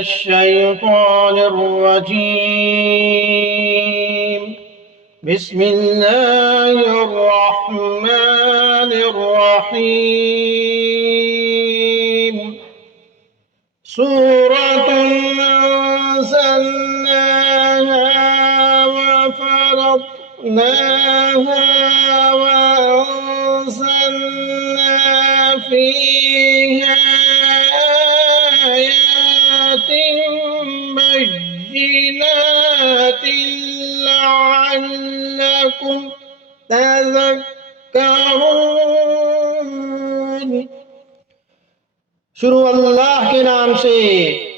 मिनश्शैतानिर्रजीम। बिस्मिल्लाहिर्रहमानिर्रहीम। सूरतुन अंज़लनाहा वफ़रदनाहा वअंज़लना फ़ीहा आयातिन बय्यिनातिन लअल्लकुम तज़क्करून। शुरू अल्लाह के नाम से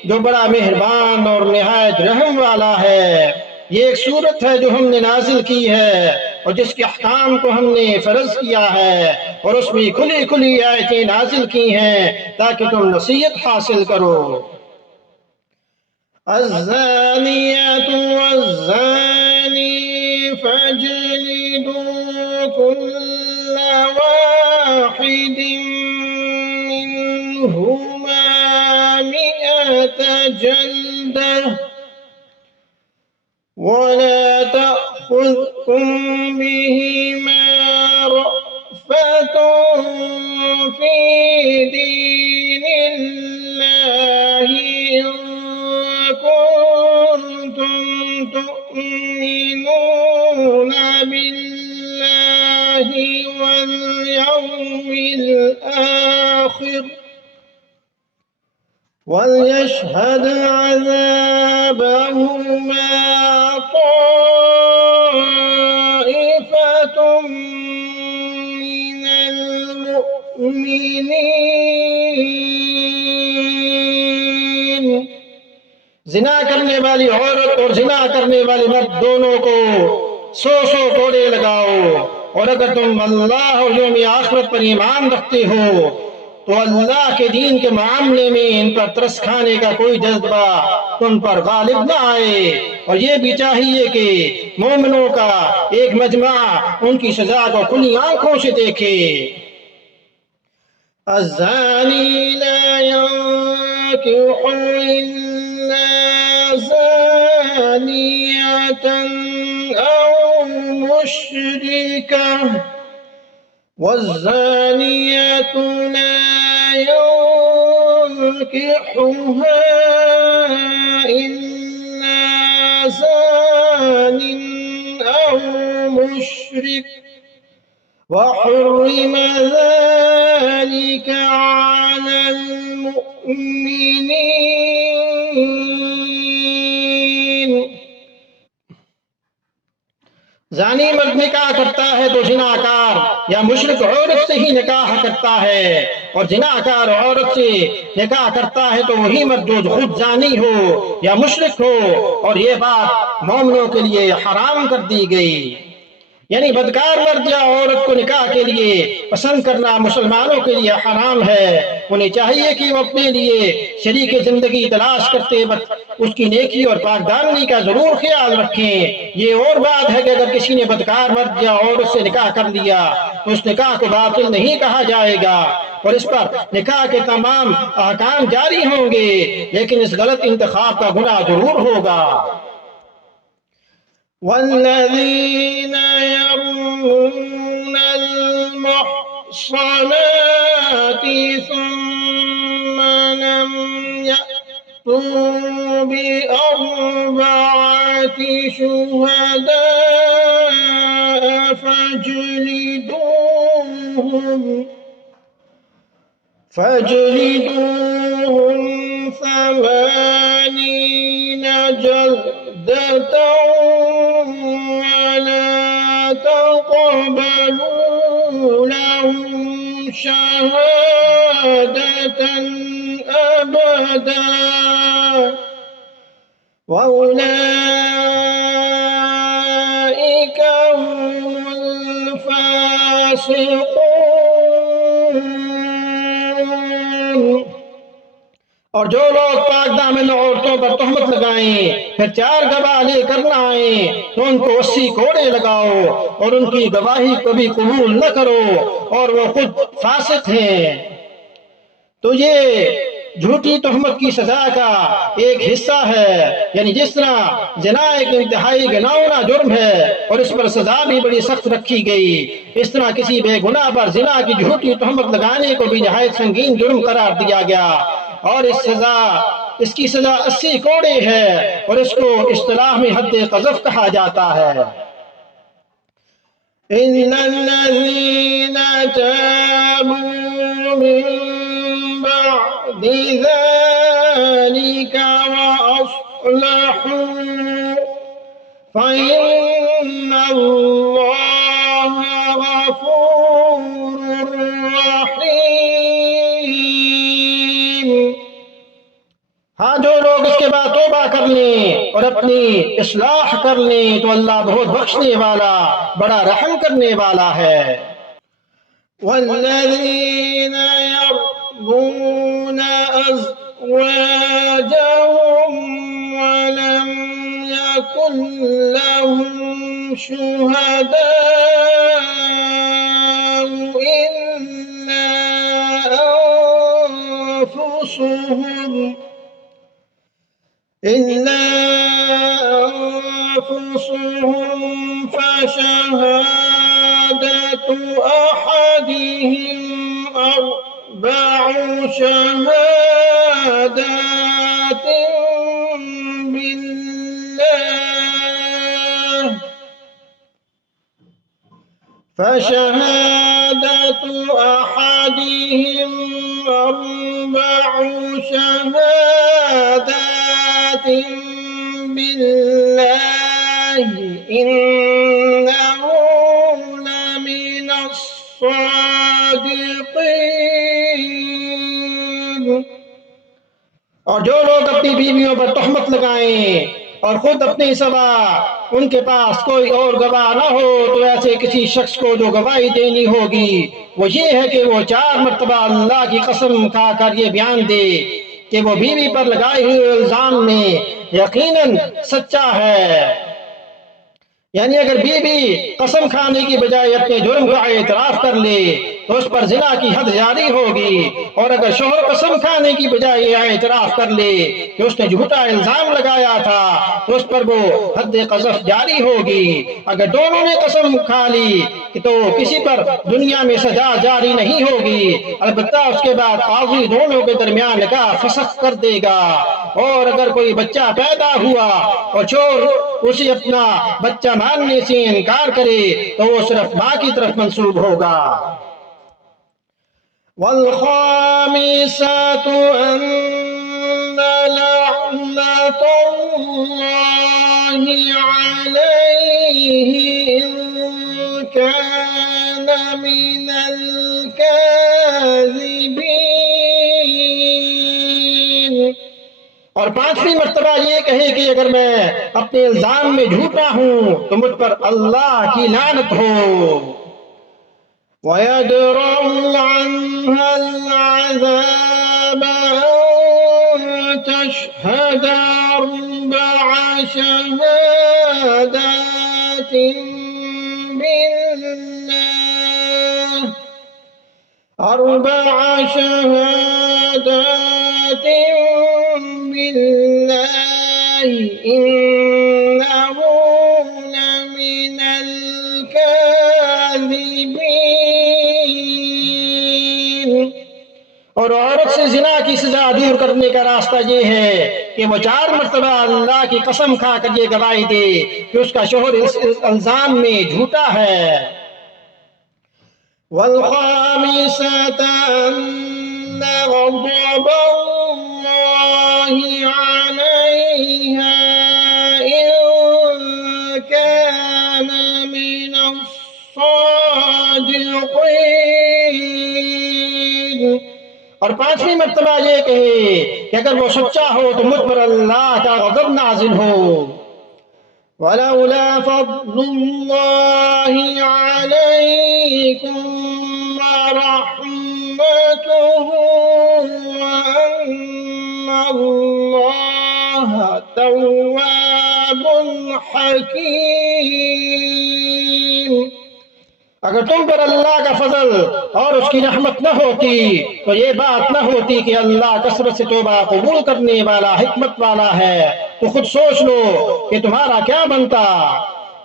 जो बड़ा मेहरबान और निहायत रहम वाला है। ये एक सूरत है जो हमने नाजिल की है और जिसके अहकाम को हमने फर्ज किया है और उसमें खुली खुली आयतें नाजिल की हैं ताकि तुम नसीहत हासिल करो। अज़्ज़ानियतु वज़्ज़ानी फजलिदू कुल्ल वाहिदिन मिनहुमा मिअत जल्दह वला तअख़ुज़कुम बिहिमा रअफ़तुन फ़ी दीनिल्लाहि इन कुन्तुम तु'मिनूना बिल्लाहि वल यौमिल आखिर वलयशहद अज़ाबहुमा ताइफ़तुम मिनल मुअमिनीन। जिना करने वाली औरत और जिना करने वाले मर्द दोनों को 100 कोड़े लगाओ, और अगर तुम अल्लाह और यौम आखिरत पर ईमान रखते हो तो अल्लाह के दीन के मामले में इन पर तरस खाने का कोई जज्बा तुम पर गालिब न आए। और ये भी चाहिए कि मोमिनों का एक मजमा उनकी सजा को खुली आंखों से देखे। अज़्ज़ानी ला यंकिहु इल्ला ज़ानियतन औ मुशरिकह वज़्ज़ानियतु ला यंकिहुहा इल्ला ज़ानिन औ मुशरिक वहुर्रिम ज़ालिक अलल मुअमिनीन। जानी मर्द निकाह करता है तो जिनाकार या मुशरिक औरत से ही निकाह करता है, और जिनाकार औरत से निकाह करता है तो वही मर्द जो खुद जानी हो या मुशरिक हो, और ये बात मोमिनों के लिए हराम कर दी गई। यानी बदकार मर्द या औरत को निकाह के लिए पसंद करना मुसलमानों के लिए हराम है। उन्हें चाहिए कि वो अपने लिए शरीक जिंदगी तलाश करते वक्त उसकी नेकी और पाकदामनी का जरूर ख्याल रखें। ये और बात है कि अगर किसी ने बदकार मर्द या औरत से निकाह कर लिया तो उस निकाह को बातिल नहीं कहा जाएगा और इस पर निकाह के तमाम अहकाम जारी होंगे, लेकिन इस गलत इंतखाब का गुनाह जरूर होगा। वल्लज़ीन यरमूनल मुहसनाति सुम्मा लम यअतू बिअरबअति शुहदाअ फजलिदूहुम 80 जल्दतन वला तक़बलू लहुम शहादतन अबदा वउलाइक हुमुल फासिकून। और जो लोग पाकदामन औरतों पर तोहमत लगाएं फिर 4 गवाह लेकर न आए तो उनको 80 कोड़े लगाओ और उनकी गवाही कभी कबूल न करो और वो खुद फासिक हैं। तो ये झूठी तहमत की सजा का एक हिस्सा है। यानी जिस तरह ज़िना एक इंतहाई घिनौना जुर्म है और इस पर सजा भी बड़ी सख्त रखी गई, इस तरह किसी बेगुनाह पर ज़िना की झूठी तहमत लगाने को भी नहायत संगीन जुर्म करार दिया गया और इसकी सजा 80 कोड़े है और इसको इस्तिलाह में हद्द क़ज़फ़ कहा जाता है। इन्नल्लज़ीन ताबू मिन बअदि ज़ालिका व अस्लहू फ़इन्नल्लाह गफ़ूरुर रहीम। हाँ, जो लोग इसके बाद तौबा कर लें और अपनी इस्लाह कर लें तो अल्लाह बहुत बख्शने वाला, बड़ा रहम करने वाला है। वल्लज़ीन यर्मून अज़वाजहुम वलम यकुन लहुम शुहदाउ इल्ला أنفسهم فشهادة أحدهم أربع شهادات بالله فشهادة أحدهم أربع شهادات بالله إنه لمن الصادقين। और जो लोग अपनी बीवियों पर तहमत लगाएं और खुद अपने सिवा उनके पास कोई और गवाह ना हो तो ऐसे किसी शख्स को जो गवाही देनी होगी वो ये है कि वो 4 मरतबा अल्लाह की कसम खाकर ये बयान दे कि वो बीवी पर लगाए हुए इल्जाम में यकीनन सच्चा है। यानी अगर बीवी कसम खाने की बजाय अपने जुर्म का एतराफ कर ले तो उस पर जिना की हद जारी होगी और अगर शोहर कसम खाने की बजाय एतराफ कर ले कि उसने झूठा इल्जाम लगाया था तो उस पर वो हद क़ज़फ़ जारी होगी। अगर दोनों ने कसम खा ली कि तो किसी पर दुनिया में सजा जारी नहीं होगी, अलबत्ता उसके बाद काज़ी दोनों के दरमियान निकाह फसख कर देगा और अगर कोई बच्चा पैदा हुआ और चोर उसे अपना बच्चा मानने से इनकार करे तो वो सिर्फ माँ की तरफ मंसूब होगा। वल्खामिसतु अन्न लअनतुल्लाहि अलैहि इन कान मिनल काज़िबीन। और 5वीं मर्तबा ये कहे कि अगर मैं अपने इल्जाम में झूठा हूं तो मुझ पर अल्लाह की लानत हो। वयदरउ अन्हल अज़ाब अन तशहद अर्बअ शहादातिन बिल्लाह अर्बअ शहादातिन बिल्लाह इन्नहु लमिनल काज़िबीन। और औरत से जिना की सजा दूर करने का रास्ता ये है कि वो 4 मरतबा अल्लाह की कसम खाकर ये गवाही दे कि उसका शोहर इस इल्जाम में झूठा है। वल्खामिसत अन्न ग़ज़ब अल्लाहि अलैहा इन कान मिनस्सादिक़ीन। और 5वीं मर्तबा ये कहे कि अगर वो सच्चा हो तो मुझ पर अल्लाह का ग़ज़ब नाज़िल हो। वलौला फ़ज़्लुल्लाहि अलैकुम व रहमतुहु व अन्नल्लाह तव्वाबुन हकीम। अगर तुम पर अल्लाह का फजल और उसकी रहमत न होती तो ये बात न होती कि अल्लाह कसरत से तौबा कबूल करने वाला, हिकमत वाला है। तो खुद सोच लो कि तुम्हारा क्या बनता।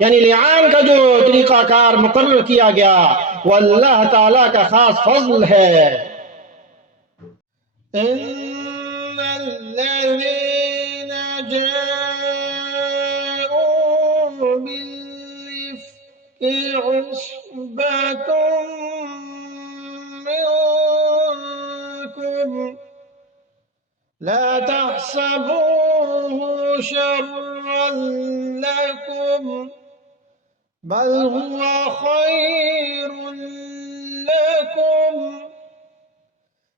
यानी लिआन का जो तरीकाकार मुकर्रर किया गया वो अल्लाह ताला का खास फजल है। इन्नल्लज़ीना जाऊ बिल-इफ्की उस्बतुम मिनकुम ला तहसबूहु शर्रन लकुम बल हुवा खैरुन लकुम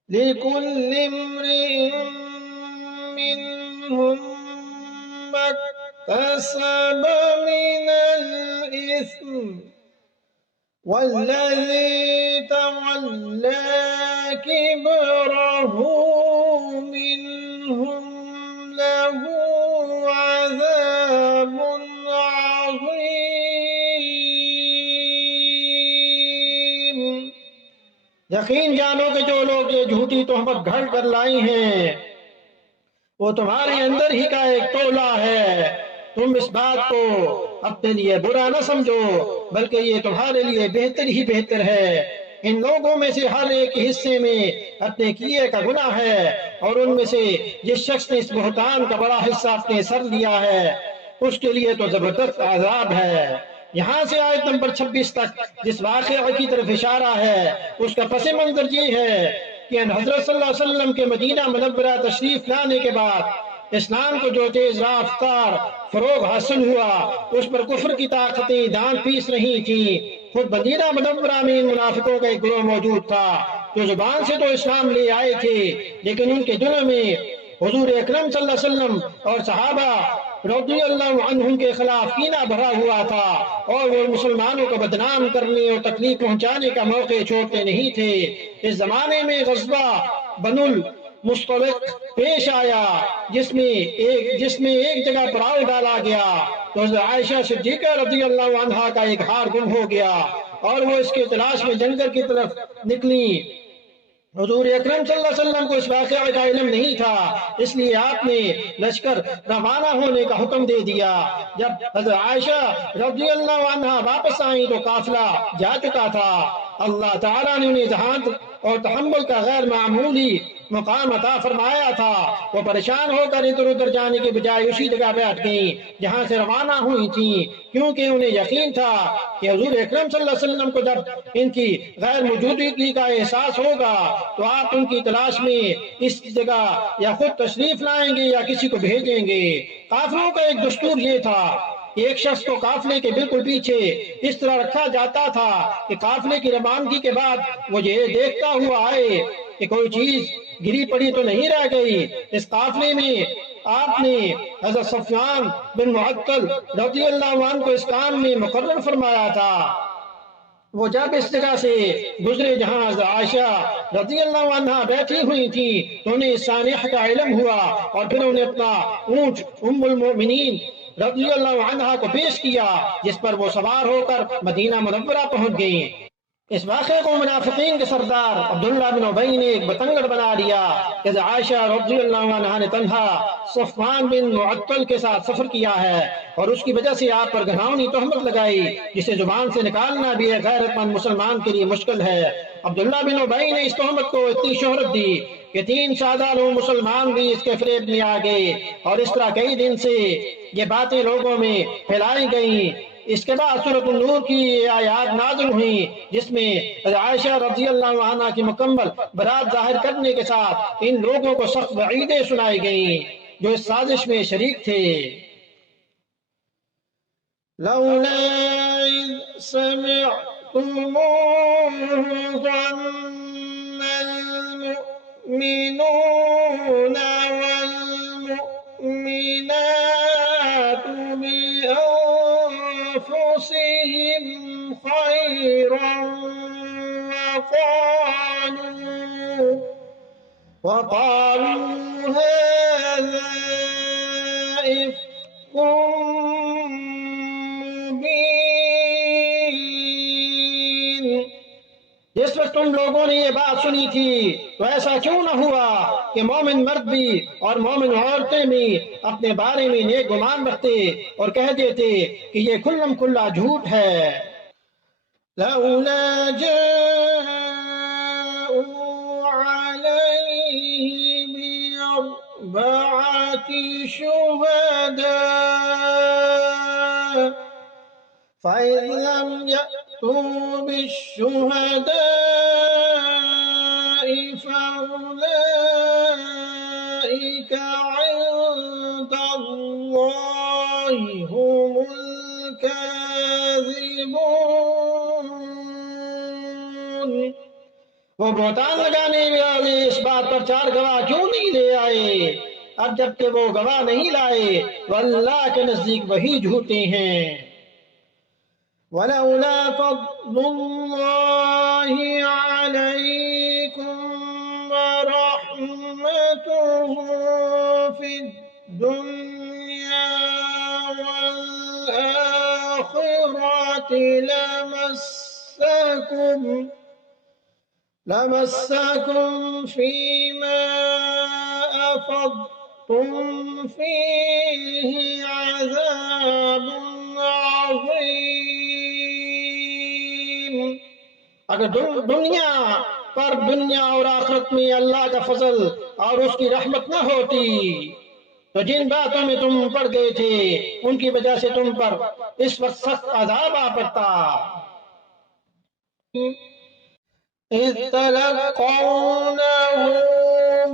लिकुल्लि इम्रिइन मिनहुम मक्तसब मिनल इस्म वल्लज़ी तवल्ला किब्रहु मिनहुम लहू अज़ाबुन अज़ीम। यकीन जानो कि जो लोग ये झूठी तोहमत घड़ कर लाई हैं वो तुम्हारे अंदर ही का एक तोला है। तुम इस बात को अपने लिए बुरा न समझो, बल्कि ये तुम्हारे लिए बेहतर ही बेहतर है। इन लोगों में से हर एक हिस्से में अपने किए का गुनाह है, और उनमें से जिस शख्स ने इस बुहतान का बड़ा हिस्सा अपने सर लिया है उसके लिए तो जबरदस्त आजाब है। यहाँ से आयत नंबर 26 तक जिस वाक़या की तरफ इशारा है उसका पस मंजर ये है कि हज़रत सल्लल्लाहु अलैहि वसल्लम के मदीना मुनव्वरा तशरीफ लाने के बाद इस्लाम को जो तेज रफ्तार फरोग हासिल हुआ उस पर कुफ्र की ताकतें दांत पीस रही थी। खुद मदीना मुनव्वरा में इन मुनाफिकों का एक गिरोह मौजूद था जो जुबान से तो इस्लाम ले आए थे, लेकिन उनके दिलों में हुजूर अकरम सल्लल्लाहु अलैहि वसल्लम और सहाबा रज़ियल्लाहु अन्हुम के खिलाफ कीना भरा हुआ था, और वो मुसलमानों को बदनाम करने और तकलीफ पहुंचाने का मौके छोड़ते नहीं थे। इस जमाने में ग़ज़वा बनुल मुस्तलिक पेश आया जिसमें एक जगह पड़ाव डाला गया तो आयशा सिद्दीक़ा रज़ियल्लाहु अन्हा का एक हार गुम हो गया और वो इसके तलाश में जंगल की तरफ निकली। हुजूर अकरम सल्लल्लाहु अलैहि वसल्लम को इस वाक़या का इल्म नहीं था, इसलिए आपने लश्कर रवाना होने का हुक्म दे दिया। जब हज़रत आयशा रज़ियल्लाहु अन्हा वापस आई तो काफिला जा चुका था। अल्लाह ताला ने उन्हें जहाद और तहम्मुल का गैर मामूली मुकाम अता फरमाया था। वो परेशान होकर इधर उधर जाने के बजाय उसी जगह बैठ गईं जहां से रवाना हुई थी, क्योंकि उन्हें यकीन था कि हुजूर अकरम सल्लल्लाहु अलैहि वसल्लम को जब इनकी गैर मौजूदगी का एहसास होगा तो आप उनकी तलाश में इस जगह या खुद तशरीफ लाएंगे या किसी को भेजेंगे। काफिलों का एक दस्तूर ये था, एक शख्स को काफिले के बिल्कुल पीछे इस तरह रखा जाता था कि काफिले की रवानगी के बाद वो ये देखता हुआ आए कि कोई चीज गिरी पड़ी तो नहीं रह गई। इस काफिले में आपने हज़रत सफ़वान बिन मुअत्तल रज़ियल्लाहु अन्हु को इस काम में मुकर्रर फरमाया था। वो जब इस जगह से गुजरे जहां आयशा रज़ियल्लाहु अन्हा बैठी हुई थी तो उन्हें सानिह का इल्म हुआ और फिर उन्हें अपना ऊंट उम्मुल मोमिनीन रज़ियल्लाहु अन्हा को पेश किया, जिस पर वो सवार होकर मदीना मुनव्वरा पहुंच गई। इस वाक़े को मुनाफिकीन के सरदार अब्दुल्ला बिन उबई ने एक बतंगड़ बना लिया कि आयशा रज़ियल्लाहु अन्हा ने तन्हा सफ़वान बिन मुअत्तल के साथ सफर किया है और उसकी वजह से आप पर घिनौनी तोहमत लगाई, जिसे जुबान से निकालना भी एक गैरतमंद मुसलमान के लिए मुश्किल है। अब्दुल्ला बिन उबई ने इस तोहमत को इतनी शोहरत दी कि 3 सादा लोग मुसलमान भी इसके फरेब में आ गए और इस तरह कई दिन से ये बातें लोगों में फैलाई गई। इसके बाद सूरत नूर की आयत नाज़िल हुई जिसमें आयशा रज़ियल्लाहु अन्हा की मुकम्मल बरात जाहिर करने के साथ इन लोगों को सख्त वईदें सुनाई गईं जो इस साजिश में शरीक थे। लौला इज़ समिअतमूहु ज़न्नल मुमिनूना वल मुमिनातु बिअन्फुसिहिम खैरन वक़ालू हाज़ा इफ्कुम मुबीन। बात सुनी थी तो ऐसा क्यों न हुआ कि मोमिन मर्द भी और मोमिन औरतें भी अपने बारे में नेक गुमान रखते और कह देते कि ये खुल्लम खुल्ला झूठ है। लौला जाऊ अलैहि बिअर्बअति शुहदा फ़इज़ लम यअतू बिश्शुहदाइ फ़उलाइका इंदल्लाहि हुमुल काज़िबून। वो बहतान लगाने वाले इस बात पर 4 गवाह क्यों नहीं ले आए? अब जबकि वो गवाह नहीं लाए तो अल्लाह के नजदीक वही झूठे हैं। वलौला फ़ज़्लुल्लाहि अलैकुम व रहमतुहु फ़िद्दुन्या वल आखिरति लमस्सकुम फ़ीमा अफ़ज़्तुम फ़ीहि अज़ाबुन अज़ीम। अगर दुनिया और आखिरत में अल्लाह का फजल और उसकी रहमत न होती तो जिन बातों में तुम पड़ गए थे उनकी वजह से तुम पर इस वक्त सख्त अज़ाब आ पड़ता। इज़ तलक़ौनहु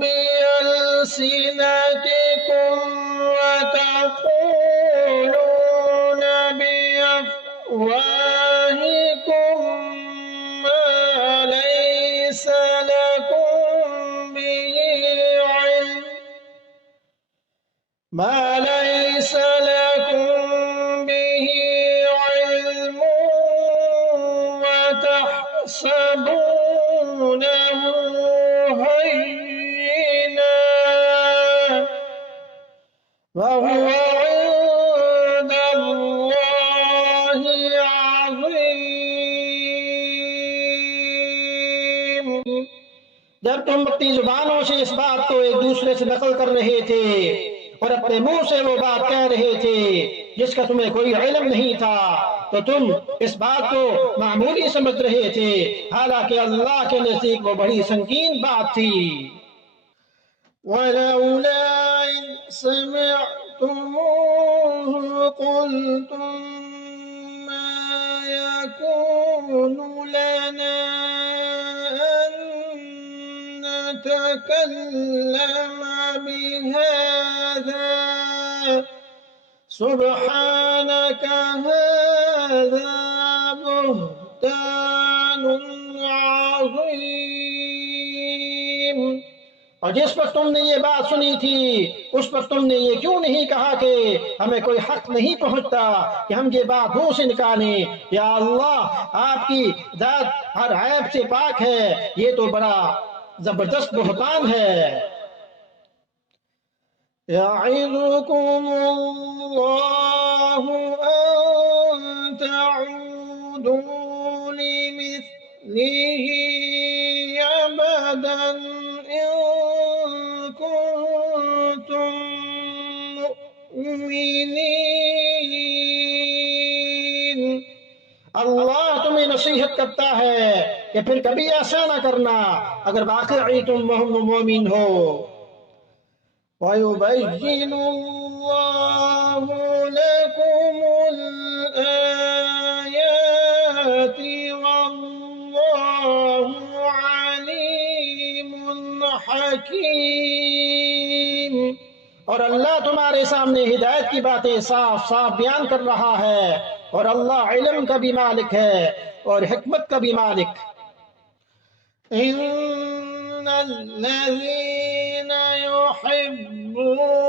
बिअल्सिनतिकुम व तक़ूलून बिअफ़वाहिकुम मा लैसा लकुम बिही इल्म व तहसबूनहु हय्यिना व हुवा इंदल्लाहि अज़ीम। जब तुम अपनी जुबानों से इस बात को एक दूसरे से नकल कर रहे थे और अपने मुंह से वो बात कह रहे थे जिसका तुम्हें कोई इल्म नहीं था तो तुम इस बात को मामूली समझ रहे थे, हालांकि अल्लाह के नज़दीक वो बड़ी संगीन बात थी। वलौला इज़ समिअतमूहु क़ुल्तुम मा यकूनु लना अन नतकल्लम बिहाज़ा सुब्हानक हाज़ा बुहतानुन अज़ीम। और जिस पर तुमने ये बात सुनी थी उस पर तुमने ये क्यों नहीं कहा कि हमें कोई हक नहीं पहुंचता कि हम ये बात मुंह से निकालें? या अल्लाह, आपकी जात हर ऐब से पाक है, ये तो बड़ा जबरदस्त बुहतान है। यअज़ुकुमुल्लाहु अन तऊदू लिमिस्लिही अबदन इन कुंतुम मुमिनीन। अल्लाह तुम्हें नसीहत करता है कि फिर कभी ऐसा ना करना अगर वाकई तुम मोमिन हो। वयुबय्यिनुल्लाहु लकुमुल आयाति वल्लाहु अलीमुन हकीम। और अल्लाह तुम्हारे सामने हिदायत की बातें साफ साफ बयान कर रहा है और अल्लाह इल्म का भी मालिक है और हिकमत का भी मालिक। इन्नल्लज़ीना युहिब्बूना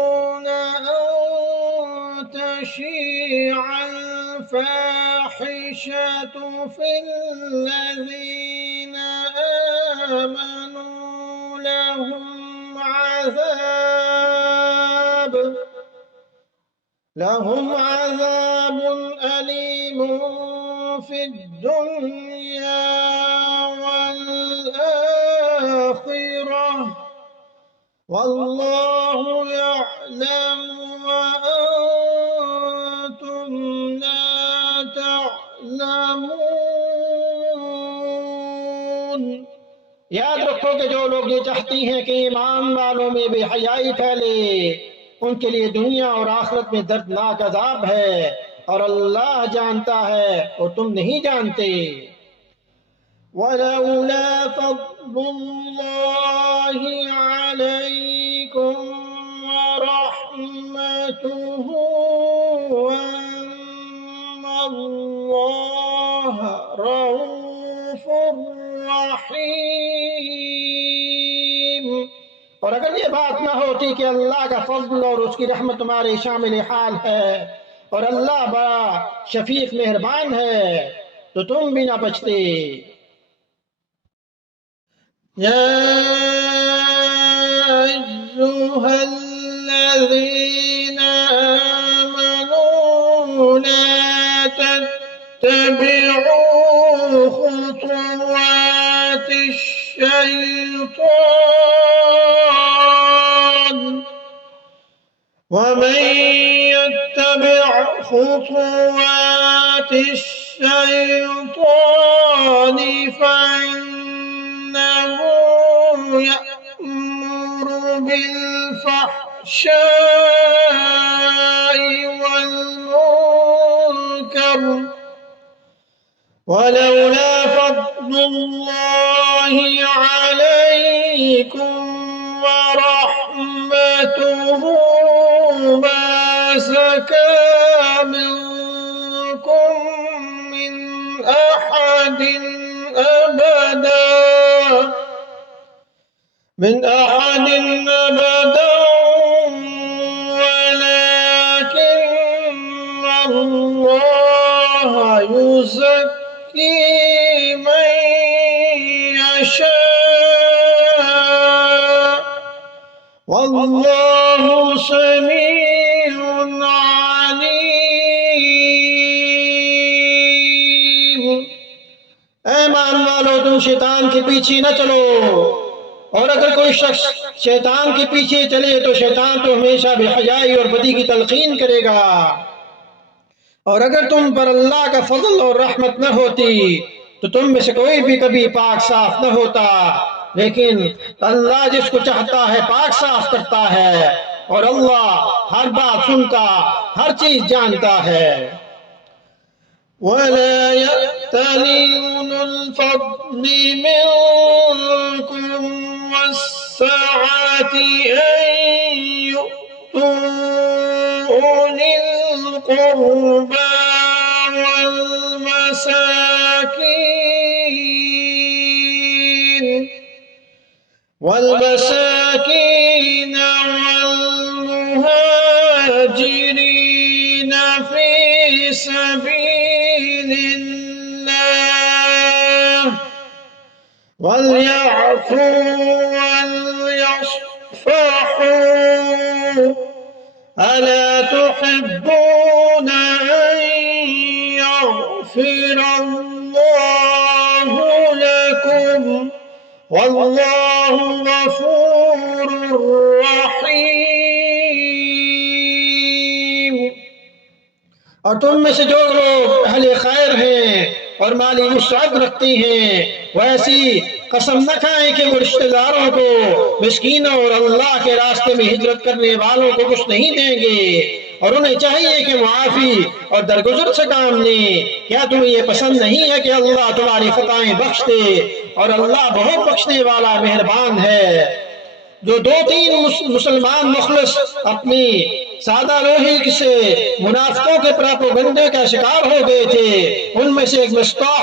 अन तशीअल फाहिशतु फिल्लज़ीना आमनू लहुम अज़ाबुन अलीमुन फ़िद्दुन्या वल वल्लाहु यअलम व अंतुम ला तअलमून। याद रखो कि जो लोग ये चाहती हैं कि ईमान वालों में बेहयाई फैले, उनके लिए दुनिया और आखिरत में दर्दनाक अजाब है, और अल्लाह जानता है और तुम नहीं जानते। वलौला फज़्लुल्लाहि अलैकुम व रहमतुहु वअन्नल्लाह रऊफुर रहीम। और अगर ये बात ना होती कि अल्लाह का फजल और उसकी रहमत तुम्हारे शामिल हाल है और अल्लाह बड़ा शफीक मेहरबान है, तो तुम भी ना बचते। या अय्युहल्लज़ीना आमनू ला तत्तबि'ू खुतुवातिश शैतान वमन यत्तबिअ खुतुवातिश शैतान फइन्नहु यअमुरु बिलफहशाइ वल्मुनकर वलौला फज़्लुल्लाहि अलैकुम व रहमतुहु मा ज़का मिनकुम मिन अहदिन अबदा वलाकिन्न अल्लाह युज़क्की मन यशा वल्लाहु समीउन अलीम। ऐ ईमान वालो, तुम शैतान के पीछे न चलो, और अगर कोई शख्स शैतान के पीछे चले तो शैतान तो हमेशा बेहयाई और बदी की तलकीन करेगा। और अगर तुम पर अल्लाह का फजल और रहमत न होती तो तुम में से कोई भी कभी पाक साफ न होता, लेकिन अल्लाह जिसको चाहता है पाक साफ करता है, और अल्लाह हर बात सुनता, हर चीज जानता है। वला यअतली उलुल फज़्लि मिनकुम वस्सअति अन यु'तू उलिल क़ुर्बा वल मसाकीन والمهاجرين في سبيل الله وليعفوا وليصفحوا ألا تحبون أن يغفر الله لكم والله गफूर रहीम। और तुम में से जो लोग अहले खैर हैं और माली वुसअत रखती हैं, वो ऐसी कसम न खाएं कि वो रिश्तेदारों को, मिस्कीनों और अल्लाह के रास्ते में हिजरत करने वालों को कुछ नहीं देंगे, और उन्हें चाहिए कि मुआफी और दरगुजर से काम लें। क्या तुम्हें ये पसंद नहीं है कि अल्लाह तुम्हारी खताएं बख्श दे, और अल्लाह बहुत बख्शने वाला मेहरबान है। जो दो तीन मुसलमान मुखलिस अपनी सादा रोही से मुनाफिकों के प्रोपेगेंडे का शिकार हो गए थे, उनमें से एक मिस्ताह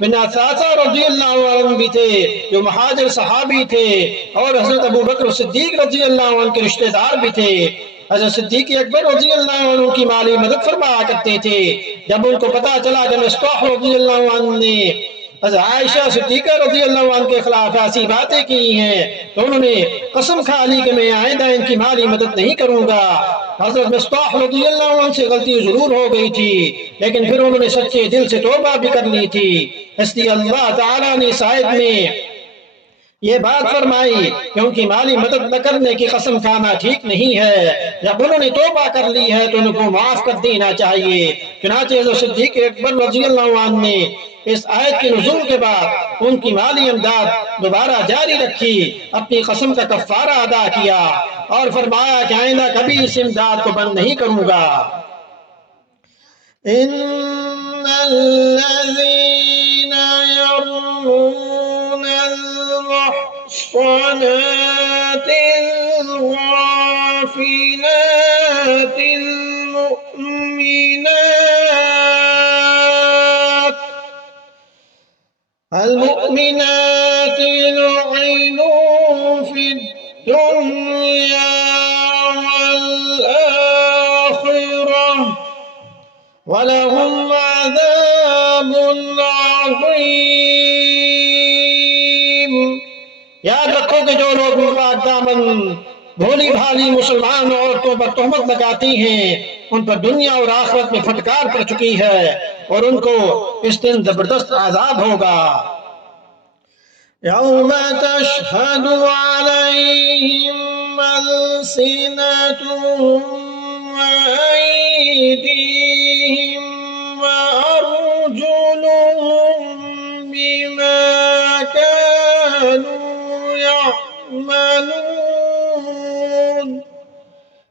बिन असासा रज़ियल्लाहु अन्हु भी थे, जो महाजिर सहाबी थे और हजरत अबू बकर सिद्दीक रज़ियल्लाहु अन्हु के रिश्तेदार भी थे। हजरत सिद्दीक अकबर रज़ियल्लाहु अन्हु की माली मदद फरमाया करते थे। जब उनको पता चला कि मिस्ताह रज़ियल्लाहु अन्हु ने आयशा सिद्दीका रज़ियल्लाहु अन्हा के खिलाफ ऐसी बातें की हैं, तो उन्होंने कसम खा ली कि मैं आइंदा इनकी माली मदद नहीं करूंगा। हज़रत मिस्ताह रज़ियल्लाहु अन्हु से गलती जरूर हो गई थी, लेकिन फिर उन्होंने सच्चे दिल से तौबा भी कर ली थी। इसलिए अल्लाह ताला ने इस आयत में ये बात फरमाई कि उनकी माली मदद न करने की कसम खाना ठीक नहीं है। जब उन्होंने तौबा कर ली है तो उनको माफ कर देना चाहिए। चुनांचे हज़रत सिद्दीक़ अकबर रज़ियल्लाहु अन्हु ने इस आयत के नुज़ूल के बाद उनकी माली इमदाद दोबारा जारी रखी, अपनी कसम का कफ़ारा अदा किया और फरमाया कि आइंदा कभी इस इमदाद को बंद नहीं करूंगा। इन्नल्लज़ीन यर्मूनल मुहसनातिल गाफिलातिल المؤمنات لعنوا في الدنيا والآخرة ولهم عذاب عظيم। याद रखो कि जो लोग दामन भोली भाली मुसलमान औरतों पर तोहमत लगाती हैं, उन पर दुनिया और आखिरत में फटकार पड़ चुकी है और उनको इस दिन जबरदस्त आजाब होगा। यौम तशहदु अलैहिम अलसिनतुहुम व अयदीहिम व अर्जुलुहुम बिमा कानू यअमलून।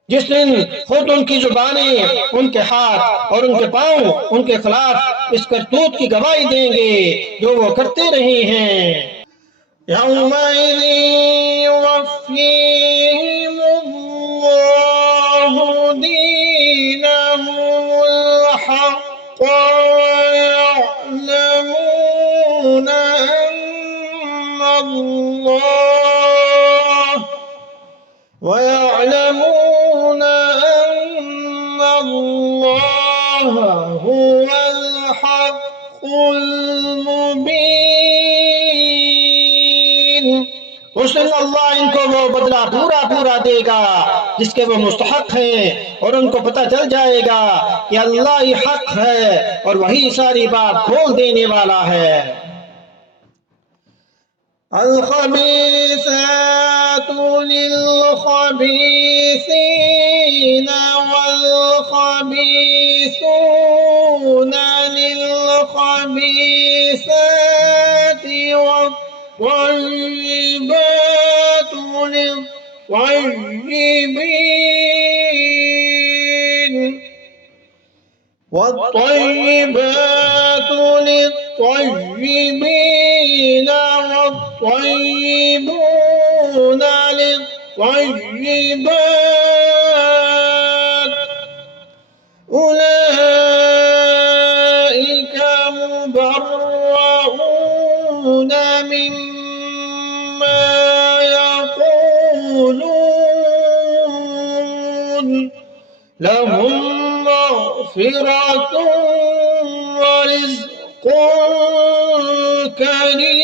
जिस दिन खुद उनकी जुबानें, उनके हाथ और उनके पांव उनके खिलाफ इस करतूत की गवाही देंगे जो वो करते रहे हैं। यौमइज़ि युवफ़्फ़ीहिमुल्लाहु दीनहुमुल हक़्क़ ويعلمون أن الله هو الحق المبين। उस दिन अल्लाह इनको वो बदला पूरा पूरा देगा जिसके वो मुस्तहक हैं और उनको पता चल जाएगा कि अल्लाह ही हक है और वही सारी बात खोल देने वाला है। الخبيثات للخبيثين والخبيثون للخبيثات والطيبات للطيبين والطيبات للطيبين والطيبون للطيبات أولئك مبرؤون مما يقولون لهم مغفرة ورزق करीम।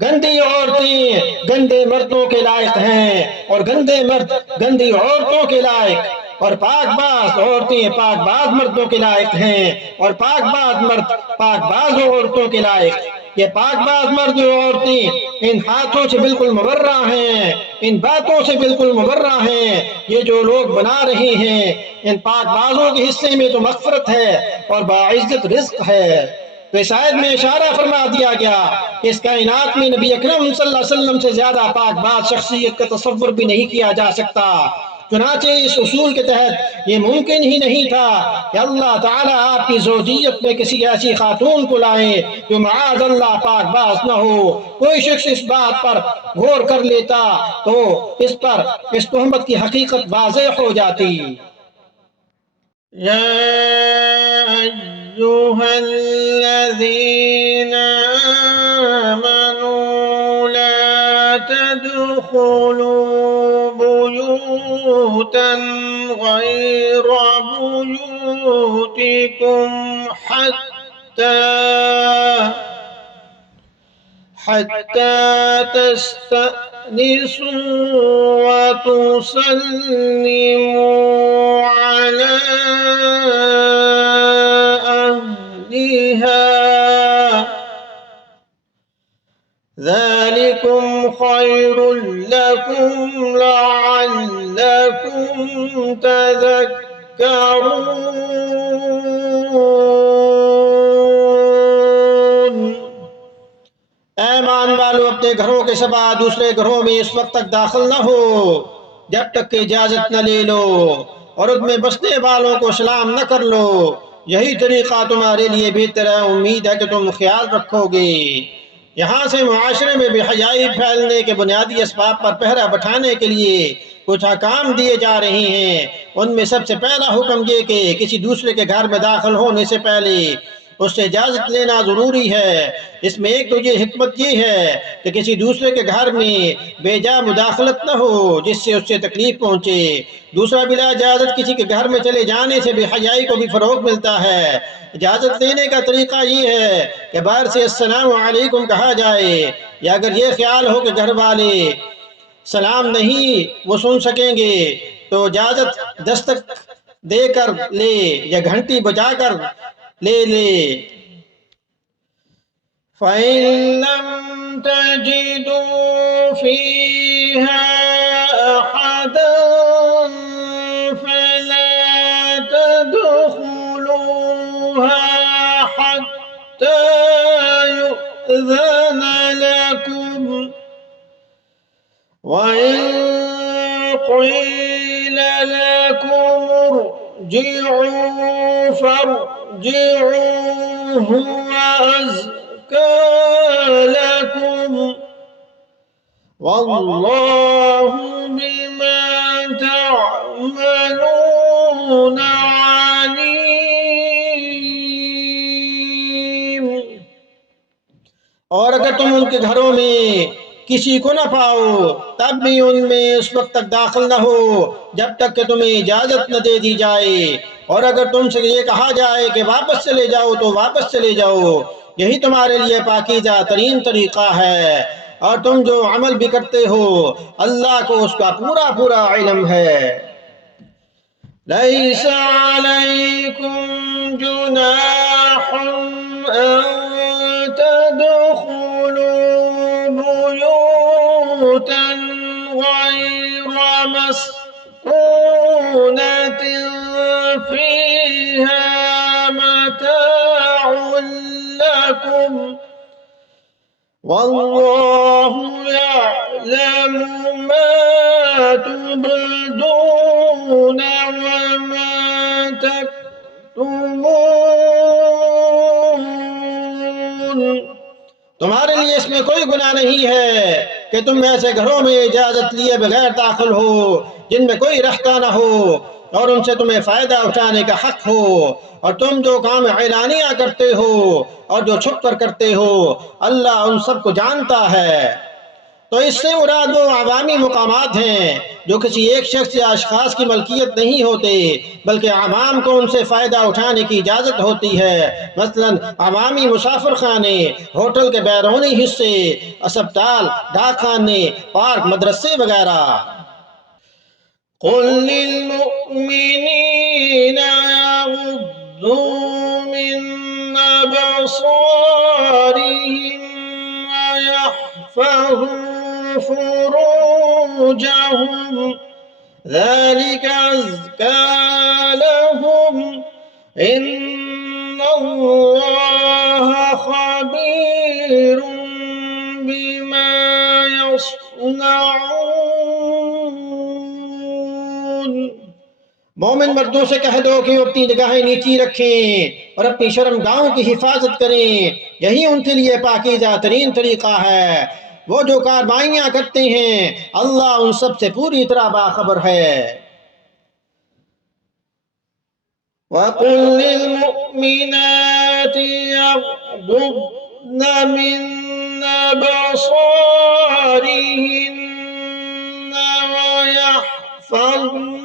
गंदी औरतें गंदे मर्दों के लायक हैं और गंदे मर्द गंदी औरतों के लायक और पाकबाज औरतें पाकबाज मर्दों के लायक हैं और पाकबाज मर्द पाकबाज औरतों के लायक। ये पाकबाज मर्द और औरतें इन हाथों से बिल्कुल मुबर्रा हैं, इन बातों से बिल्कुल मुबर्रा हैं। ये जो लोग बना रहे हैं इन पाकबाजों के हिस्से में तो मग़फ़िरत है और बाइज़्ज़त रिज़्क़ है। तो इस आयत में इशारा फरमा दिया गया कि इस कायनात में नबी अकरम सल्लल्लाहु अलैहि वसल्लम से ज्यादा पाकबाज शख्सियत का तसव्वुर भी नहीं किया जा सकता। चुनांचे इस उसूल के तहत ये मुमकिन ही नहीं था कि अल्लाह ताला आपकी ज़ौजियत में किसी ऐसी खातून को लाए जो मआज़ अल्लाह पाकबाज न हो। कोई शख्स इस बात पर गौर कर लेता तो इस तोहमत की हकीकत वाज़ेह हो जाती। या अय्युहल्लज़ीना आमनू ला तदखुलू बुयूतन गैरा बुयूतिकुम हत्ता तस्तअनिसू व तुसल्लिमू अला अहलिहा لكم لعلكم تذكرون। ऐमान वालों, अपने घरों के सिवा दूसरे घरों में इस वक्त तक दाखिल न हो जब तक कि इजाजत न ले लो, और उसमें बसने वालों को सलाम न कर लो। यही तरीका तुम्हारे लिए बेहतर है। उम्मीद है कि तुम ख्याल रखोगे। यहाँ से मुआशरे में बेहयाई फैलने के बुनियादी असबाब पर पहरा बैठाने के लिए कुछ अहकाम दिए जा रहे हैं। उनमें सबसे पहला हुक्म ये कि किसी दूसरे के घर में दाखिल होने से पहले उससे इजाज़त लेना ज़रूरी है। इसमें एक तो ये हिकमत ये है कि किसी दूसरे के घर में बेजा मुदाखलत न हो जिससे उससे तकलीफ पहुँचे। दूसरा, बिला इजाज़त किसी के घर में चले जाने से बेहयाई को भी फ़रोग़ मिलता है। इजाज़त लेने का तरीका ये है कि बाहर से अस्सलामु अलैकुम कहा जाए, या अगर ये ख्याल हो कि घर वाले सलाम नहीं वो सुन सकेंगे तो इजाज़त दस्तक देकर ले या घंटी बजाकर ले। फ़इन लम तजिदू फ़ीहा अहदन फ़ला तदख़ुलूहा हत्ता युअज़न लकुम वइन क़ील लकुम इरजिऊ फ़ारजिऊ हुवा अज़्का लकुम वल्लाहु बिमा तअमलून अलीम। और अगर तुम उनके घरों में किसी को न पाओ तब भी उनमें उस वक्त तक दाखिल न हो जब तक कि तुम्हें इजाज़त न दे दी जाए। और अगर तुमसे ये कहा जाए कि वापस चले जाओ तो वापस चले जाओ। यही तुम्हारे लिए पाकीज़ा तरीन तरीक़ा है। और तुम जो अमल भी करते हो अल्लाह को उसका पूरा पूरा इल्म है। लैसा अलैकुम जुनाहुन अन तदखुलू बुयूतन गैर मस्कूनतिन फीहा मताउन लकुम वल्लाहु यअलमु मा तुबदून वमा तक्तुमून। तुम्हारे लिए इसमें कोई गुनाह नहीं है कि तुम ऐसे घरों में इजाज़त लिए बगैर दाखिल हो जिनमें कोई रहता न हो और उनसे तुम्हें फ़ायदा उठाने का हक हो, और तुम जो काम ऐलानिया करते हो और जो छुप कर करते हो अल्लाह उन सब को जानता है। तो इससे मुराद वो अवामी मुकामात हैं जो किसी एक शख्स या अशखास की मलकियत नहीं होते, बल्कि आवाम को उनसे फ़ायदा उठाने की इजाज़त होती है। मसलन अवामी मुसाफिर खाने, होटल के बैरूनी हिस्से, अस्पताल, डाक खाने, पार्क, मदरसे वगैरह। कुल लिलमुमिनीना यग़ुद्दू मिन अबसारिहिम वयहफ़ज़ू फुरूजहुम ज़ालिका अज़्का लहुम इन्नल्लाह ख़बीरुम बिमा यस्नऊन। मोमिन मर्दों से कह दो कि वो अपनी निगाहें नीची रखें और अपनी शर्मगाहों की हिफाजत करें। यही उनके लिए पाकीज़ा तरीन तरीक़ा है। वो जो कारवाइयाँ करते हैं अल्लाह उन सब से पूरी तरह बाखबर है। वक़ुल लिलमुमिनाति यग़ुद्दन मिन अबसारिहिन्न वयहफ़ज़न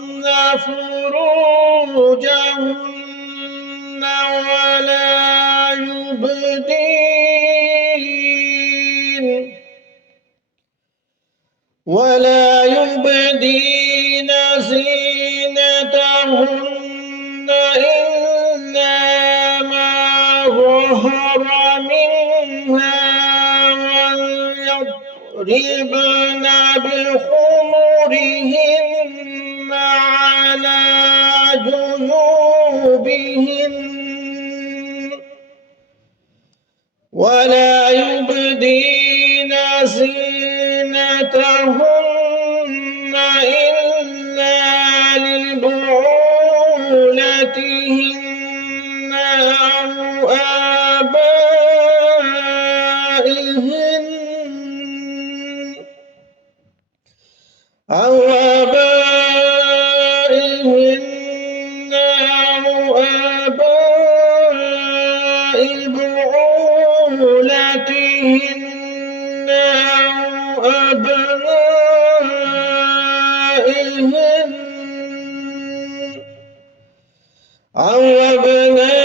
फुरूजहुन्न वला युबदीन ज़ीनतहुन्न इल्ला मा ज़हरा मिन्हा يضربن بخمرهن على جيوبهن ولا يبدين زينتهن إلا لبعولتهن أو آبائهن أو آباء بعولتهن أو أبنائهن أو أبنائهن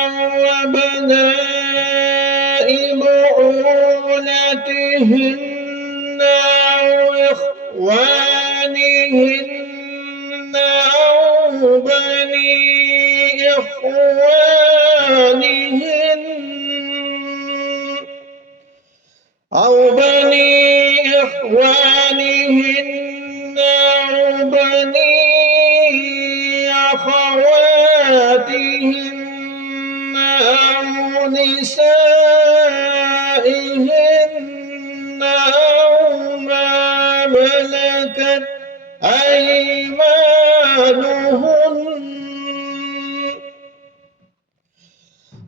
أو أبناء بعولتهن أو إخوانهن أو بني إخوانهن أو بني أخواتهن أو نسائهن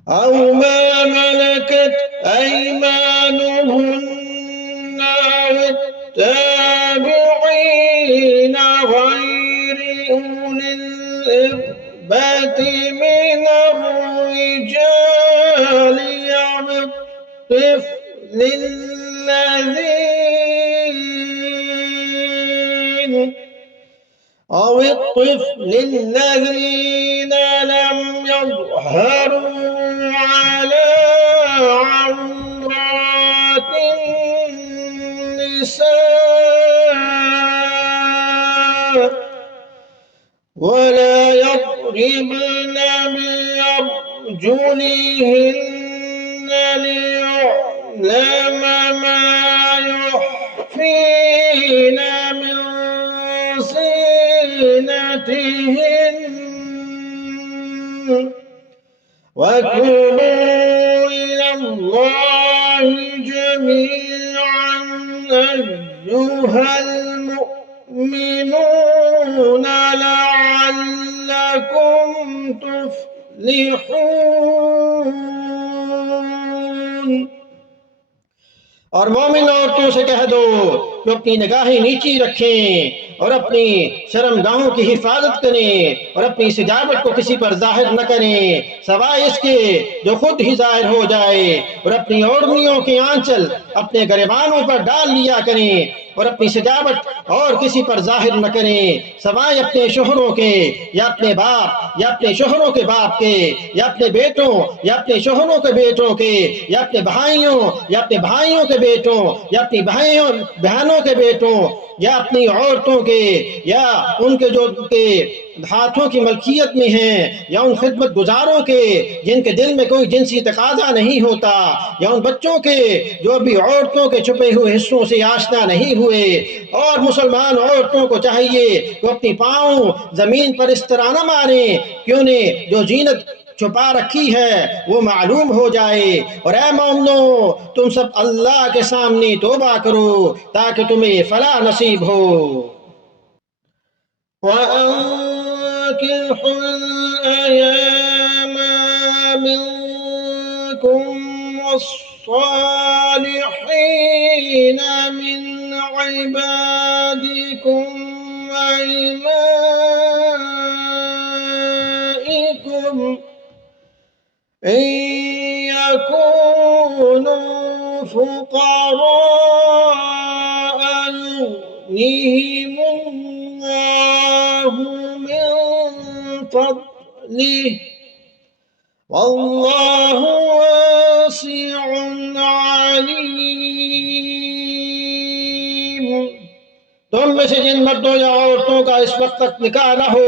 أو ما ملكت أيمانهن أو التابعين غير أولي الإربة من الرجال أو الطفل الذين لم يظهروا على عورات النساء ولا يضربن بأرجلهن ليعلم ما يخفين من زينتهن وتوبوا إلى الله جميعا أيها المؤمنون لعلكم تفلحون। और मोमिन औरतों से कह दो कि अपनी निगाहें नीची रखें और अपनी शर्मगाहों की हिफाजत करें और अपनी सजावट को किसी पर जाहिर न करें सवाए इसके जो खुद ही जाहिर हो जाए और अपनी ओढ़नियों के आंचल अपने गिरबानों पर डाल लिया करें और अपनी सजावट और किसी पर जाहिर न करें सवाए अपने शोहरों के या अपने बाप या अपने शोहरों के बाप के या अपने बेटों या अपने शोहरों के बेटों के या अपने भाइयों या अपने भाइयों के बेटों या अपनी भाइयों बहनों के बेटों या अपनी औरतों के या उनके जो उनके हाथों की मलकियत में हैं या उन खिदमत गुजारों के जिनके दिल में कोई जिनसी तकाजा नहीं होता या उन बच्चों के जो अभी औरतों के छुपे हुए हिस्सों से आशना नहीं हुए। और मुसलमान औरतों को चाहिए कि अपनी पाँव ज़मीन पर इस तरह न मारें कि उन्हें जो जीनत छुपा रखी है वो मालूम हो जाए। और ऐ मोमिनो तुम सब अल्लाह के सामने तौबा करो ताकि तुम्हें फलाह नसीब हो। وأنكحوا الأيام منكم والصالحين من عبادكم وإمائكم إن يكونوا فقراء يغنيهم الله من فضله والله واسع عليم। तुम में से जिन मर्दों या औरतों का इस वक्त तक निकाह न हो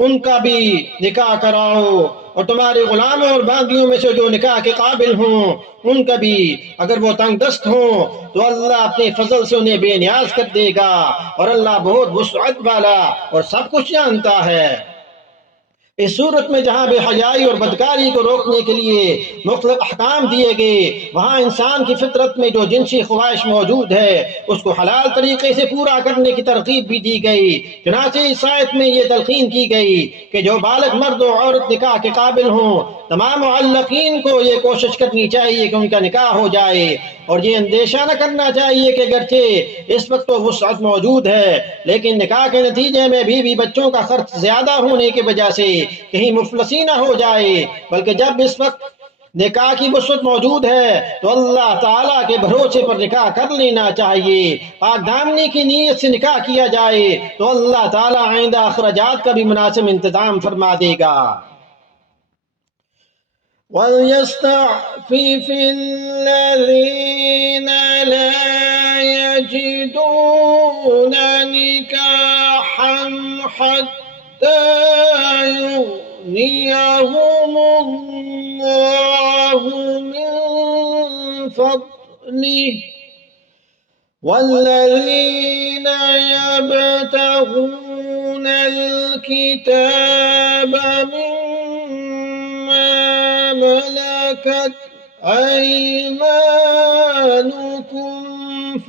उनका भी निकाह कराओ, और तुम्हारे गुलामों और बांदियों में से जो निकाह के काबिल हों उनका भी, अगर वो तंग दस्त हों तो अल्लाह अपने फजल से उन्हें बेनियाज कर देगा, और अल्लाह बहुत वुसअत वाला और सब कुछ जानता है। इस सूरत में जहाँ बेहयाई और बदकारी को रोकने के लिए मुख्तलिफ अहकाम दिए गए, वहाँ इंसान की फितरत में जो जिनसी ख्वाहिश मौजूद है उसको हलाल तरीके से पूरा करने की तरकीब भी दी गई। चुनांचे इस आयत में ये तलकीन की गई कि जो बालग मर्द और औरत निकाह के काबिल हों, तमाम मुअल्लकीन को ये कोशिश करनी चाहिए कि उनका निकाह हो जाए, और ये अंदेशा न करना चाहिए कि अगरचे इस वक्त तो वुसअत मौजूद है, लेकिन निकाह के नतीजे में भी बच्चों का खर्च ज्यादा होने की वजह से कहीं मुफलसी ना हो जाए। बल्कि जब इस वक्त निकाह की वुसअत मौजूद है तो अल्लाह ताला के भरोसे पर निकाह कर लेना चाहिए। पाक दामनी की नीयत से निकाह किया जाए तो अल्लाह ताला आइंदा अखराजात का भी मुनासिब इंतजाम फरमा देगा। वयस्तअफ़िफ़ الذين لا يجدون نكاحا حتى يغنيهم الله من فضله، والذين يبتغون الكتاب مما ملكت أيمانكم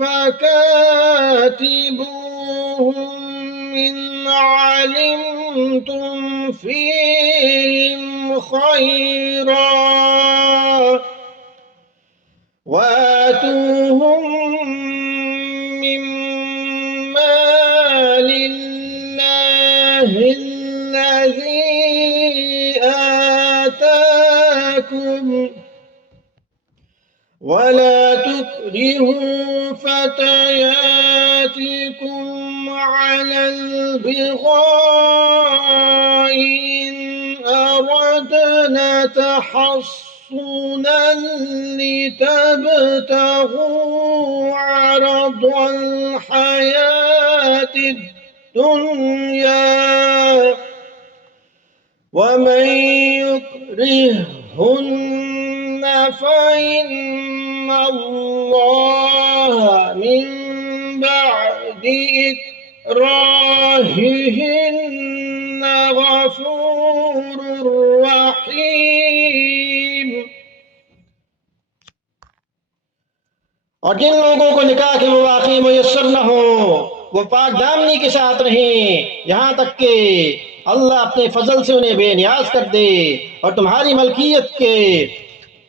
فكاتبوهم إن علمتم فيهم خيرا، وآتوهم مما لله الذي آتاكم، ولا تكرهوا فتياتكم على البغاء إن أردنا تحصنا لتبتغوا عرض الحياة الدنيا، ومن يكرهن فإن الله من بعد إكراههن غفور रहीम। और जिन लोगों को निकाह के मौक़े मुयस्सर न हो वो पाक दामनी के साथ रहें यहाँ तक कि अल्लाह अपने फजल से उन्हें बेनियाज कर दे। और तुम्हारी मलकियत के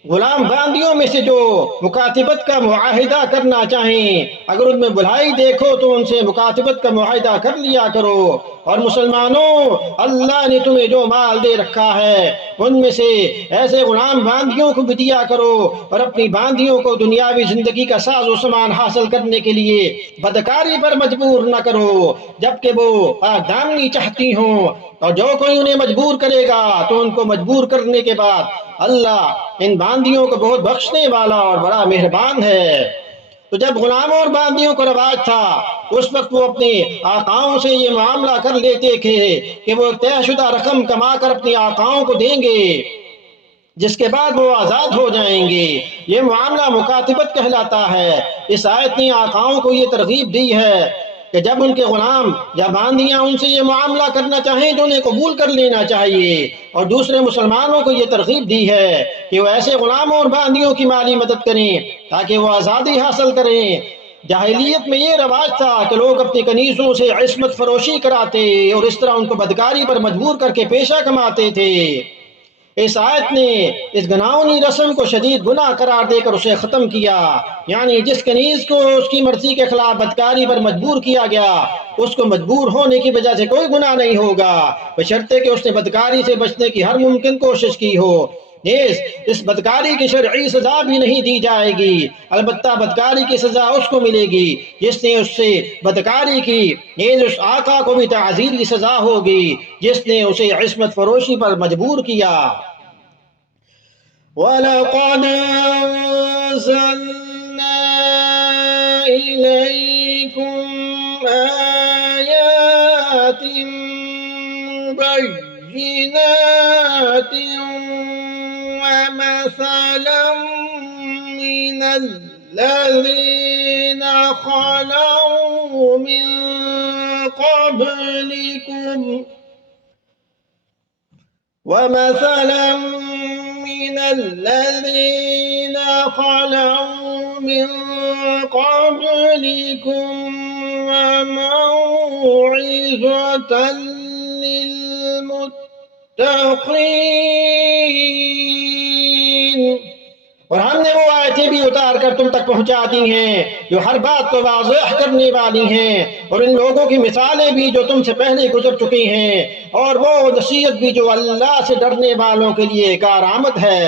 गुलाम बांदियों में से जो मुकातिबत का मुआहिदा करना चाहें, अगर उनमें बुलाई देखो तो उनसे मुकातिबत का मुआहिदा कर लिया करो। और मुसलमानों, अल्लाह ने तुम्हें जो माल दे रखा है उनमें से ऐसे गुलाम बांदियों को भी दिया करो, और अपनी बांदियों को दुनियावी जिंदगी का साजो सामान हासिल करने के लिए बदकारी पर मजबूर न करो, जबकि वो दामनी चाहती हों। और जो कोई उन्हें मजबूर करेगा तो उनको मजबूर करने के बाद अल्लाह इन बांदियों को बहुत बख्शने वाला और बड़ा मेहरबान है। तो जब गुलामों और बांदियों को रवाज था उस वक्त वो अपने आकाओं से ये मामला कर लेते थे कि वो तयशुदा रकम कमा कर अपने आकाओं को देंगे, जिसके बाद वो आज़ाद हो जाएंगे। ये मामला मुकातिबत कहलाता है। इस आयत ने आकाओं को ये तरगीब दी है कि जब उनके गुलाम या बांदियां उनसे ये मामला करना चाहें तो उन्हें कबूल कर लेना चाहिए। और दूसरे मुसलमानों को ये तरगीब दी है कि वो ऐसे गुलामों और बांदियों की माली मदद करें ताकि वो आज़ादी हासिल करें। जाहिलियत में ये रवाज था कि लोग अपनी कनीज़ों से इस्मत फरोशी कराते और इस तरह उनको बदकारी पर मजबूर करके पेशा कमाते थे। इस आयत ने इस घनाउनी रस्म को शदीद गुनाह करार देकर उसे ख़त्म किया। यानी जिस कनीज़ को उसकी मर्जी के खिलाफ बदकारी पर मजबूर किया गया उसको मजबूर होने की वजह से कोई गुनाह नहीं होगा, बशर्ते कि उसने बदकारी से बचने की हर मुमकिन कोशिश की हो। इस बदकारी की शरई सजा भी नहीं दी जाएगी, अलबत्ता बदकारी की सजा उसको मिलेगी जिसने उससे बदकारी की। उस आका को भी ताज़ीर की सजा होगी जिसने उसे इस्मत फरोशी पर मजबूर किया। वलक़द अंज़लना इलैकुम आयातिन مثلا من الذين خلوا من قبلكم ومثلا من الذين خلوا من قبلكم وموعظة للمتقين। और हमने वो आयतें भी उतार कर तुम तक पहुंचा दी हैं जो हर बात को वाज़ेह करने वाली हैं, और इन लोगों की मिसालें भी जो तुमसे पहले गुजर चुकी हैं, और वो नसीहत भी जो अल्लाह से डरने वालों के लिए कारआमद है।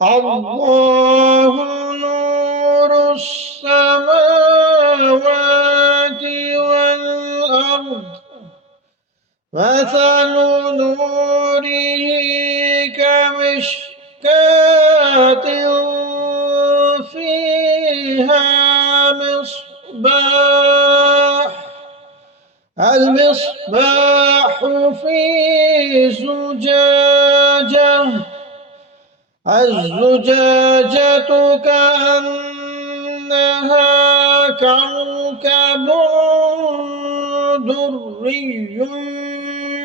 अल्लाहु नूरुस समावाति वल अर्द मसलु नूरिही कमिश्कातिन फ़ीहा المصباح في زجاجة الزجاجة كأنها كوكب دري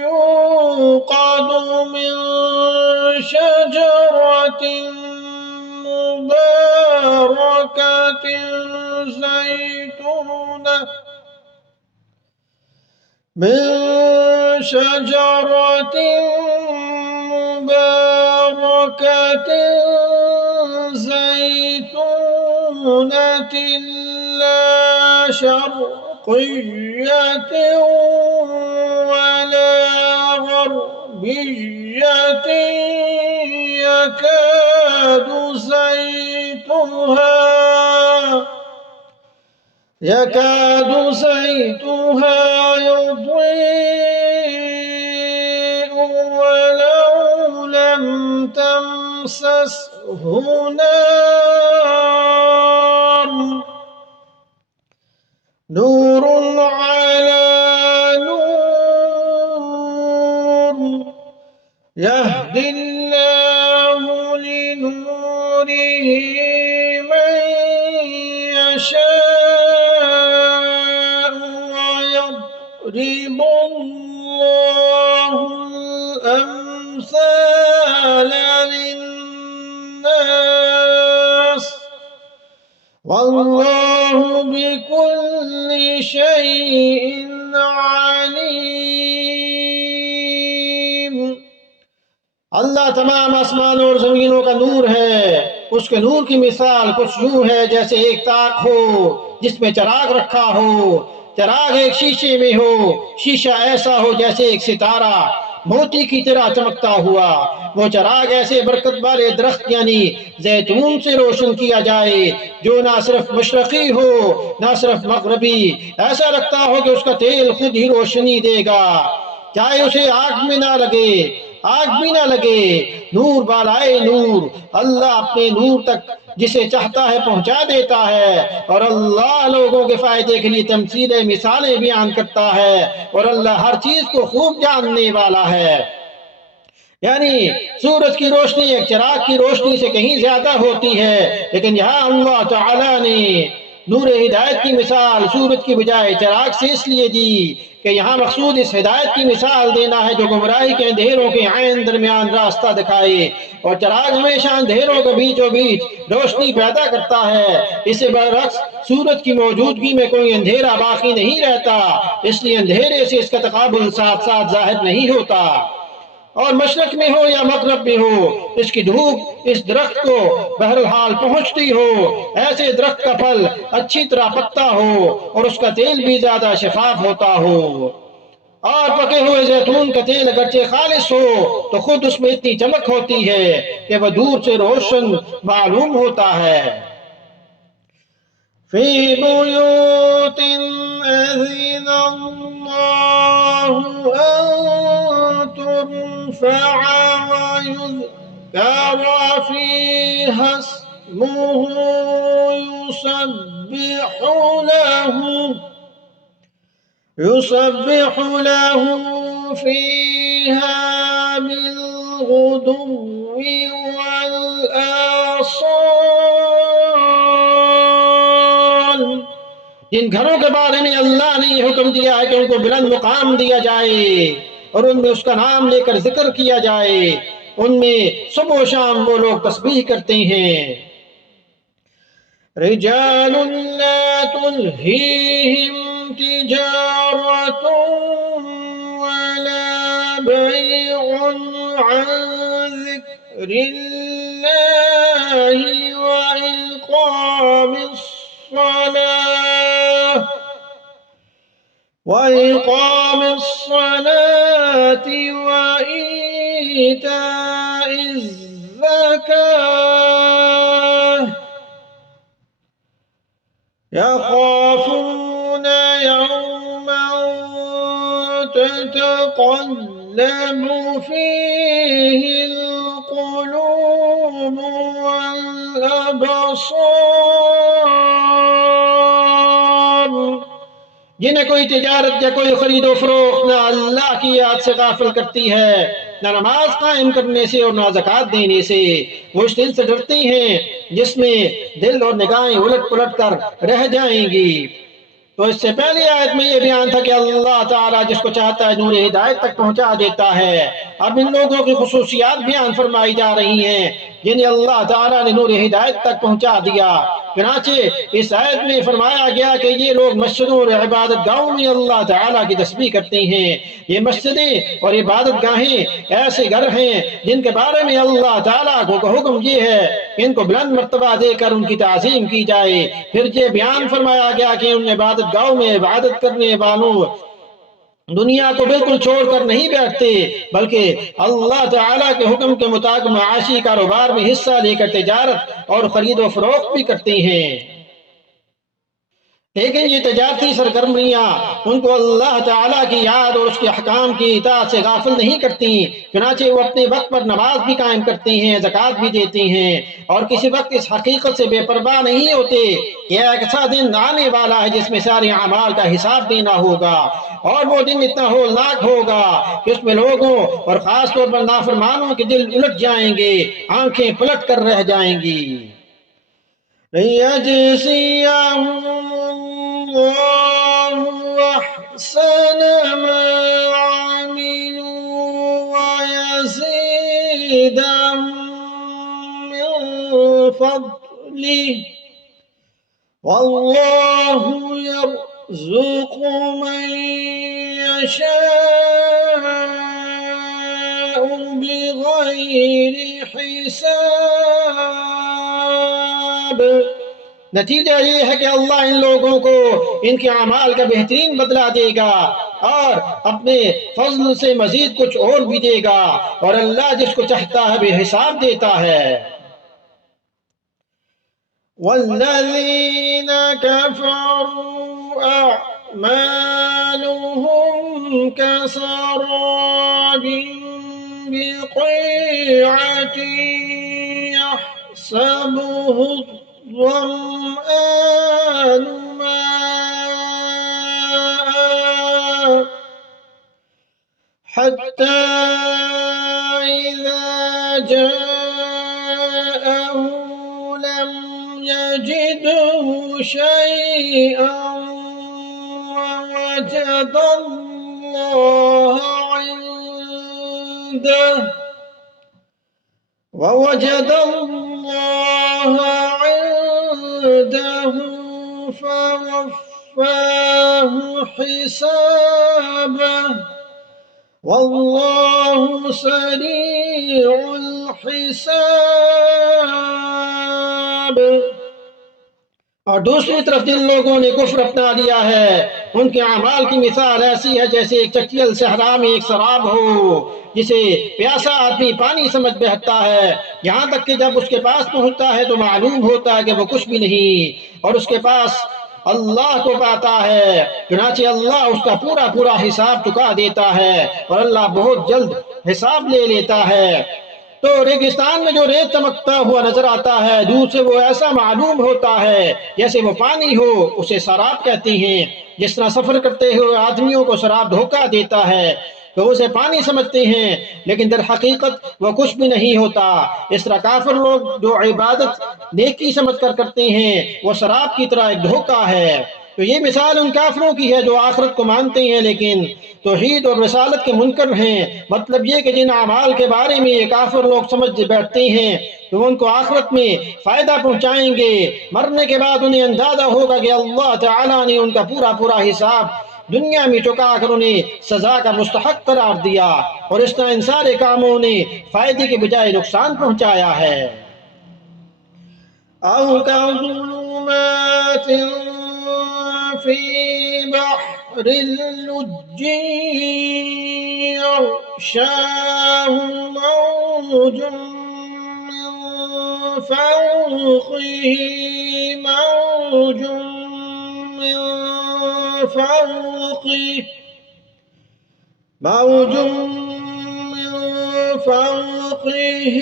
يوقد من شجرة مباركة زيتونة لا شرقية ولا غربية يكاد زيتها يضيء ولو لم تمسسه نار نور على نور يهدي الله لنوره من يشاء ويضرب الله الأمثال للناس والله بكل شيء عليم। अल्लाह तमाम आसमानों और ज़मीनों का नूर है। उसके नूर की मिसाल कुछ यूं है जैसे एक ताक हो जिसमें चराग रखा हो। चराग एक शीशे में हो, शीशा ऐसा हो जैसे एक सितारा मोती की तरह चमकता हुआ। वो चराग ऐसे बरकत वाले दरख्त यानी जैतून से रोशन किया जाए जो ना सिर्फ मशरकी हो ना सिर्फ मगरबी, ऐसा लगता हो कि उसका तेल खुद ही रोशनी देगा, चाहे उसे आग भी ना लगे। नूर बालाए नूर, अल्लाह अपने नूर तक जिसे चाहता है पहुंचा देता है, और अल्लाह लोगों के फायदे के लिए तमसीलें मिसालें बयान करता है, और अल्लाह हर चीज को खूब जानने वाला है। यानी सूरज की रोशनी एक चिराग की रोशनी से कहीं ज्यादा होती है, लेकिन यहाँ अल्लाह ताला ने नूर हिदायत की मिसाल सूरज की बजाय चिराग से इसलिए दी कि यहाँ मकसूद इस हिदायत की मिसाल देना है जो गुमराही के अंधेरों के आयन दरमियान रास्ता दिखाए, और चिराग हमेशा अंधेरों के बीचों बीच रोशनी पैदा करता है। इसे बरअक्स सूरज की मौजूदगी में कोई अंधेरा बाकी नहीं रहता, इसलिए अंधेरे से इसका तकाबुल साथ साथ जाहिर नहीं होता। और मशरक में हो या मगरब में हो, इसकी धूप इस दरख्त को बहरहाल पहुंचती हो। ऐसे दरख्त का फल अच्छी तरह पकता हो और उसका तेल भी ज्यादा शफाफ होता हो। और पके हुए जैतून का तेल अगरचे खालिस हो तो खुद उसमें इतनी चमक होती है कि वह दूर से रोशन मालूम होता है। फी बुयूतिन अज़िन अल्लाहु अन तुरफ़अ व युज़करा फ़ीहा इस्मुहु युसब्बिहु लहु फ़ीहा बिलग़ुदुव्वि والآصال, जिन घरों के बारे में अल्लाह ने हुक्म दिया है कि उनको बुलंद मुकाम दिया जाए और उनमें उसका नाम लेकर जिक्र किया जाए, उनमें सुबह शाम वो लोग तस्बीह करते हैं। रिजालुन ला तुल्हीहिम तिजारतुन वला बैउन अन ज़िक्रिल्लाहि व इक़ाम الصلاة وإيتاء الزكاة يخافون يوما تتقلب فيه القلوب والأبصار, जिन्हें कोई तिजारत या कोई खरीदो फरोख्त न अल्लाह की याद से गाफिल करती है, न नमाज कायम करने से और न ज़कात देने से। वो इस दिन से डरती हैं जिसमें दिल और निगाहें उलट पुलट कर रह जाएंगी। तो इससे पहले आयत में यह बयान था कि अल्लाह ताला जिसको चाहता है नूर हिदायत तक पहुंचा देता है। अब इन लोगों की खुसूसियात बयान फरमाई जा रही हैं जिन्हें अल्लाह ताला ने नूर हिदायत तक पहुंचा दिया। चुनांचे इस आयत में फरमाया गया कि ये लोग मस्जिदों और इबादत गाहों में अल्लाह ताला की तस्बीह करते हैं। ये मस्जिदें और इबादत गाहें ऐसे घर हैं जिनके बारे में अल्लाह ताला को हुक्म ये है कि इनको बुलंद मर्तबा देकर उनकी ताज़ीम की जाए। फिर ये बयान फरमाया गया कि उन इबादत गाहों में इबादत करने वालों दुनिया को बिल्कुल छोड़कर नहीं बैठते, बल्कि अल्लाह ताला के हुक्म के मुताबिक माशी कारोबार में हिस्सा लेकर तिजारत और खरीदो फरोख्त भी करते हैं। लेकिन ये तजारती सरगर्मियाँ उनको अल्लाह ताला की याद और उसके अहकाम की इताअत से गाफिल नहीं करती। चुनांचे वो अपने वक्त पर नमाज भी कायम करते हैं, ज़कात भी देते हैं और किसी वक्त इस हकीकत से बेपरवाह नहीं होते कि एक ऐसा दिन आने वाला है जिसमें सारे अमाल का हिसाब देना होगा, और वो दिन इतना होलनाक होगा कि उसमें लोगों और ख़ास तौर पर नाफरमानों के दिल उलट जाएंगे, आंखें पलट कर रह जाएंगी। أحسن ما عملوا ويزيدهم من فضله والله يرزق من يشاء بغير हिसाब। नतीजा ये है कि अल्लाह इन लोगों को इनके अमाल का बेहतरीन बदला देगा और अपने फजल से मजीद कुछ और भी देगा, और अल्लाह जिसको चाहता है बेहिसाब देता है। वल्लज़ीन कफ़रू अअमालुहुम कसराबिन बिक़ीअतिन यहसबुहु الظمآن ماء حتى إذا جاءه لم يجده شيئا ووجد الله عنده فوفاه حسابه والله سريع الحساب। और दूसरी तरफ जिन लोगों ने कुफ्र अपना लिया है उनके अमाल की मिसाल ऐसी है जैसे एक चकियल सहरा में एक शराब हो जिसे प्यासा आदमी पानी समझ बहता है, यहाँ तक कि जब उसके पास पहुँचता है तो मालूम होता है कि वो कुछ भी नहीं और उसके पास अल्लाह को पाता है। चुनांचे अल्लाह उसका पूरा पूरा हिसाब चुका देता है और अल्लाह बहुत जल्द हिसाब ले लेता है। तो रेगिस्तान में जो रेत चमकता हुआ नजर आता है दूर से वो ऐसा मालूम होता है जैसे वो पानी हो, उसे शराब कहते हैं। जिस तरह सफर करते हुए आदमियों को शराब धोखा देता है, कि उसे पानी समझते हैं, लेकिन दर हकीकत वह कुछ भी नहीं होता। इस तरह काफिर लोग जो इबादत नेकी समझ कर करते हैं वो शराब की तरह एक धोखा है। तो ये मिसाल उन काफिरों की है जो आखिरत को मानते हैं लेकिन तौहीद और रिसालत के मुनकर हैं। मतलब ये कि जिन अमाल के बारे में ये काफिर लोग समझ बैठते हैं तो उनको आखिरत में फ़ायदा पहुँचाएंगे। मरने के बाद उन्हें अंदाज़ा होगा कि अल्लाह ताला ने उनका पूरा पूरा हिसाब दुनिया में चुका कर उन्हें सज़ा का मुस्तहक करार दिया और इस तरह इन सारे कामों ने फ़ायदे के बजाय नुकसान पहुँचाया है। أو كظلمات في بحر اللجي يغشاه موج من فوقه موج من فوقه موج من فوقه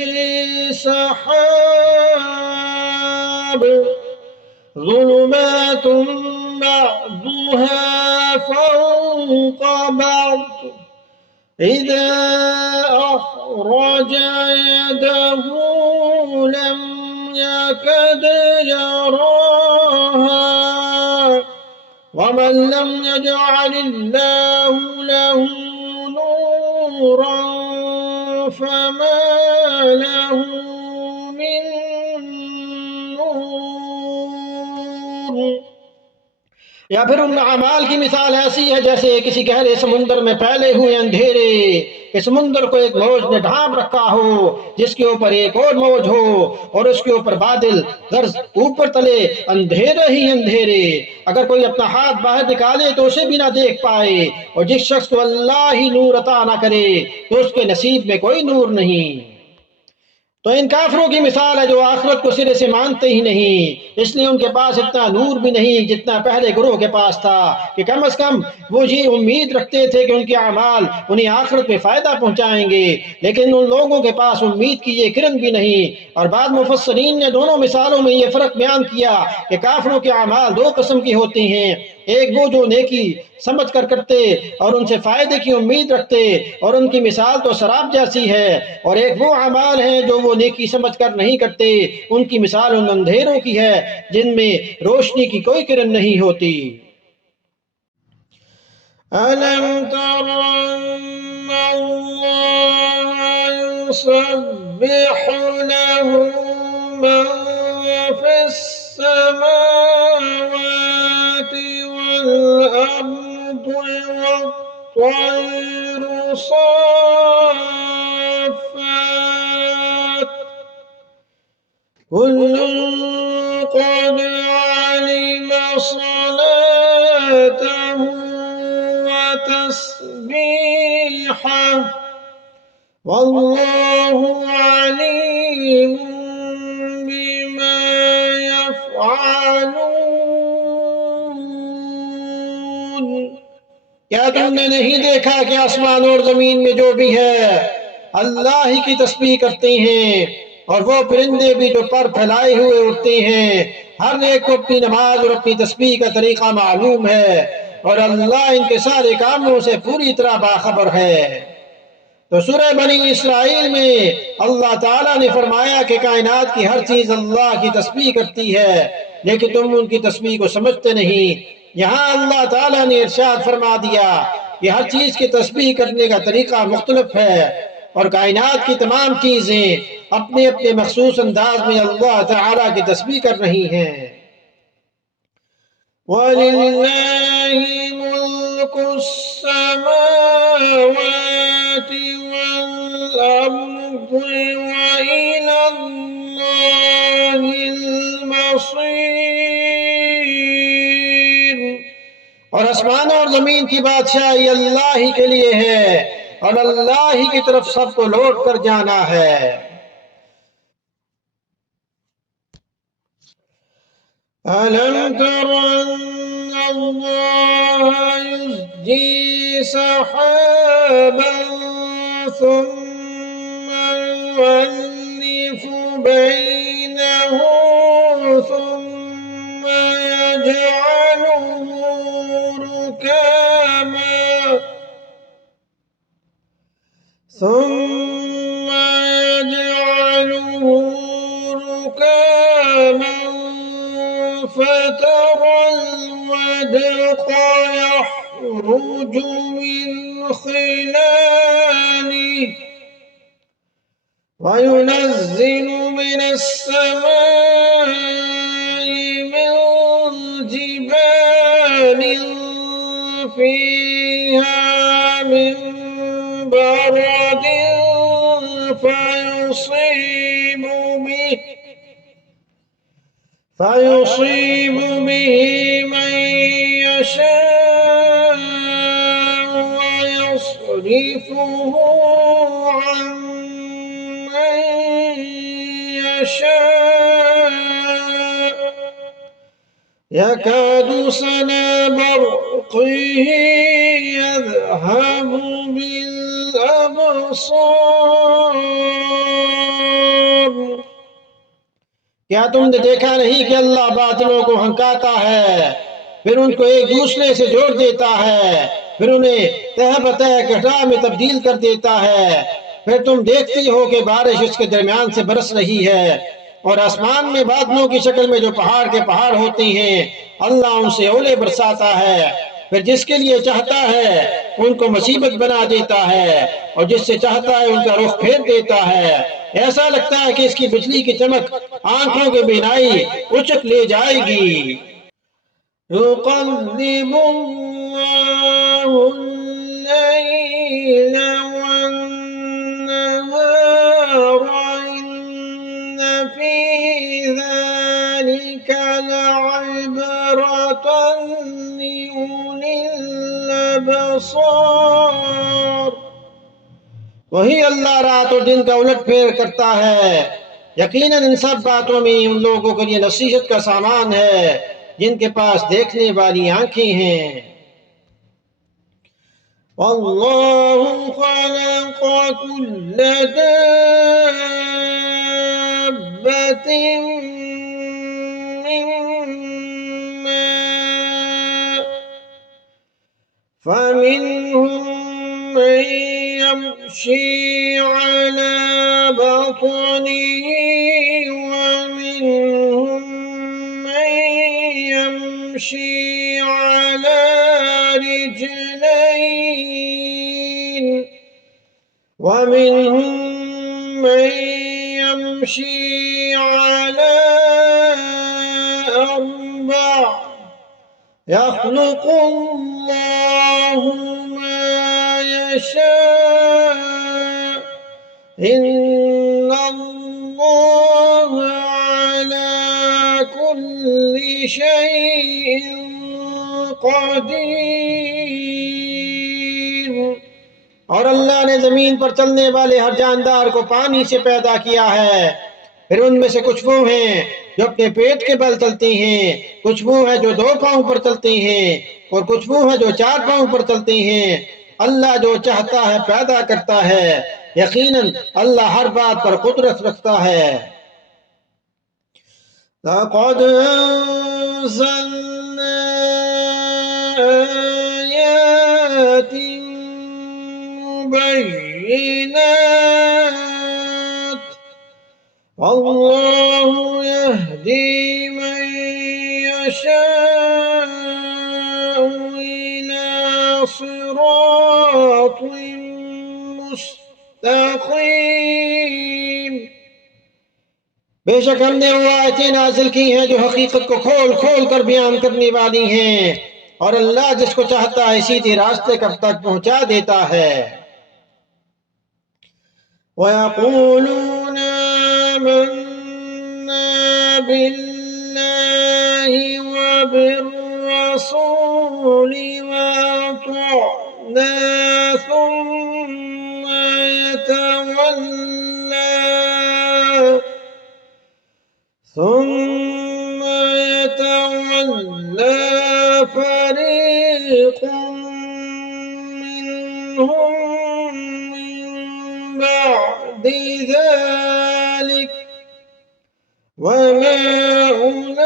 سحاب ظلمات بعضها فوق بعض إذا أخرج يده لم يكد يراها ومن لم يجعل الله له نورا فما له من नूर। या फिर उन अमाल की मिसाल ऐसी है जैसे किसी गहरे समुंदर में फैले हुए अंधेरे कि समुंदर को एक मौज ने ढांप रखा हो जिसके ऊपर एक और मौज हो और उसके ऊपर बादल गर्ज ऊपर तले अंधेरे ही अंधेरे। अगर कोई अपना हाथ बाहर निकाले तो उसे भी ना देख पाए और जिस शख्स को अल्लाह ही नूर अता ना करे तो उसके नसीब में कोई नूर नहीं। तो इन काफिरों की मिसाल है जो आखिरत को सिरे से मानते ही नहीं, इसलिए उनके पास इतना नूर भी नहीं जितना पहले गुरोह के पास था कि कम से कम वो ये उम्मीद रखते थे कि उनके अमाल उन्हें आखिरत में फ़ायदा पहुंचाएंगे, लेकिन उन लोगों के पास उम्मीद की ये किरण भी नहीं। और बाद मुफस्सरीन ने दोनों मिसालों में ये फ़र्क बयान किया कि काफिरों के अमाल दो किस्म के होते हैं, एक वो जो नेकी समझ कर करते और उनसे फ़ायदे की उम्मीद रखते और उनकी मिसाल तो शराब जैसी है, और एक वो अमाल हैं जो वो नेकी समझ कर नहीं करते, उनकी मिसाल उन अंधेरों की है जिनमें रोशनी की कोई किरण नहीं होती। अलम युसब्बिहु लहू मन फिस समावाति वल अर्दि वत्तैरु साफ़्फ़ात कुल्लुन क़द अलिम सलातहु व तस्बीहहु वल्लाहु अलीमुम बिमा यफ़अलून। क्या तुमने नहीं देखा कि आसमान और जमीन में जो भी है अल्लाह ही की तस्बीह करते हैं, और वो परिंदे भी जो पर फैलाए हुए उड़ते हैं, हर एक को अपनी नमाज और अपनी तस्बीह का तरीका मालूम है और अल्लाह इनके सारे कामों से पूरी तरह बाखबर है। तो सूरह बनी इसराइल में अल्लाह ताला ने फरमाया कि कायनात की हर चीज अल्लाह की तस्बीह करती है लेकिन तुम उनकी तस्बीह को समझते नहीं। यहाँ अल्लाह ताला ने इरशाद फरमा दिया कि हर चीज की तस्बीह करने का तरीका मुख्तलिफ है और कायनात की तमाम चीजें अपने अपने मखसूस अंदाज में अल्लाह ताला की तस्बीह कर रही हैं। वलिल्लाहि मुल्कुस समावाति वल अर्दि व इलल्लाहिल मसीर। और आसमान और जमीन की बादशाही अल्लाह ही के लिए है और अल्लाह ही की तरफ सबको लौट कर जाना है। अलम तरन्नल्लाह युज़्जी सहाबन सुम्मा युअल्लिफु बैनहु सुम्मा यजअलुहु रुकामा ترى الودق يخرج من خلاله وينزل من السماء من جبال فيها من برد فيصيب به من يشاء ويصرفه عن من يشاء يكاد سنا برقه يذهب بالأبصار। क्या तुमने देखा नहीं कि अल्लाह बादलों को हंकाता है, फिर उनको एक दूसरे से जोड़ देता है, फिर उन्हें तह बतह घटा में तब्दील कर देता है, फिर तुम देखती हो कि बारिश इसके दरमियान से बरस रही है और आसमान में बादलों की शक्ल में जो पहाड़ के पहाड़ होते हैं अल्लाह उनसे ओले बरसाता है, फिर जिसके लिए चाहता है उनको मुसीबत बना देता है और जिससे चाहता है उनका रुख फेर देता है। ऐसा लगता है कि इसकी बिजली की चमक आंखों की बीनाई उचक ले जाएगी। युक़ल्लिबुल्लाहु अल-लैल वन-नहार इन्न फी ज़ालिका ल'iब्रतन लिउलिल अबसार। वही अल्लाह रात और दिन का उलट फेर करता है। यकीनन इन सब बातों में उन लोगों के लिए नसीहत का सामान है जिनके पास देखने वाली आंखें हैं। वल्लाहु खलक़ कुल्ल दाब्बतिन मिन मा फमिनहुम मन यमशी अला बत्निही वमिनहुम मन यमशी अला रिजलैन वमिनहुम मन यमशी अला अर्बअ यख़्लुक़ुल्लाहु मा यशा इन्नल्लाह अला कुल्लि शैइन क़दीर। और अल्लाह ने जमीन पर चलने वाले हर जानदार को पानी से पैदा किया है, फिर उनमें से कुछ वो हैं जो अपने पेट के बल चलते हैं, कुछ वो है जो 2 पांव पर चलते हैं और कुछ वो है जो 4 पांव पर चलते हैं। अल्लाह जो चाहता है पैदा करता है, यकीनन अल्लाह हर बात पर कुदरत रखता है। लक़द अंज़लना आयातिन मुबय्यिनात वल्लाहु यहदी मन यशाअ इला सिरातिन मुस्तक़ीम। बेशक हमने वो आयतें नाज़िल की हैं जो हकीकत को खोल खोल कर बयान करने वाली हैं और अल्लाह जिसको चाहता है सीधे रास्ते तक पहुंचा देता है। वयक़ूलून आमन्ना बिल्लाहि व बिर्रसूलि व अतअना ثم يتولى فريق منهم من بعد ذلك وما أولئك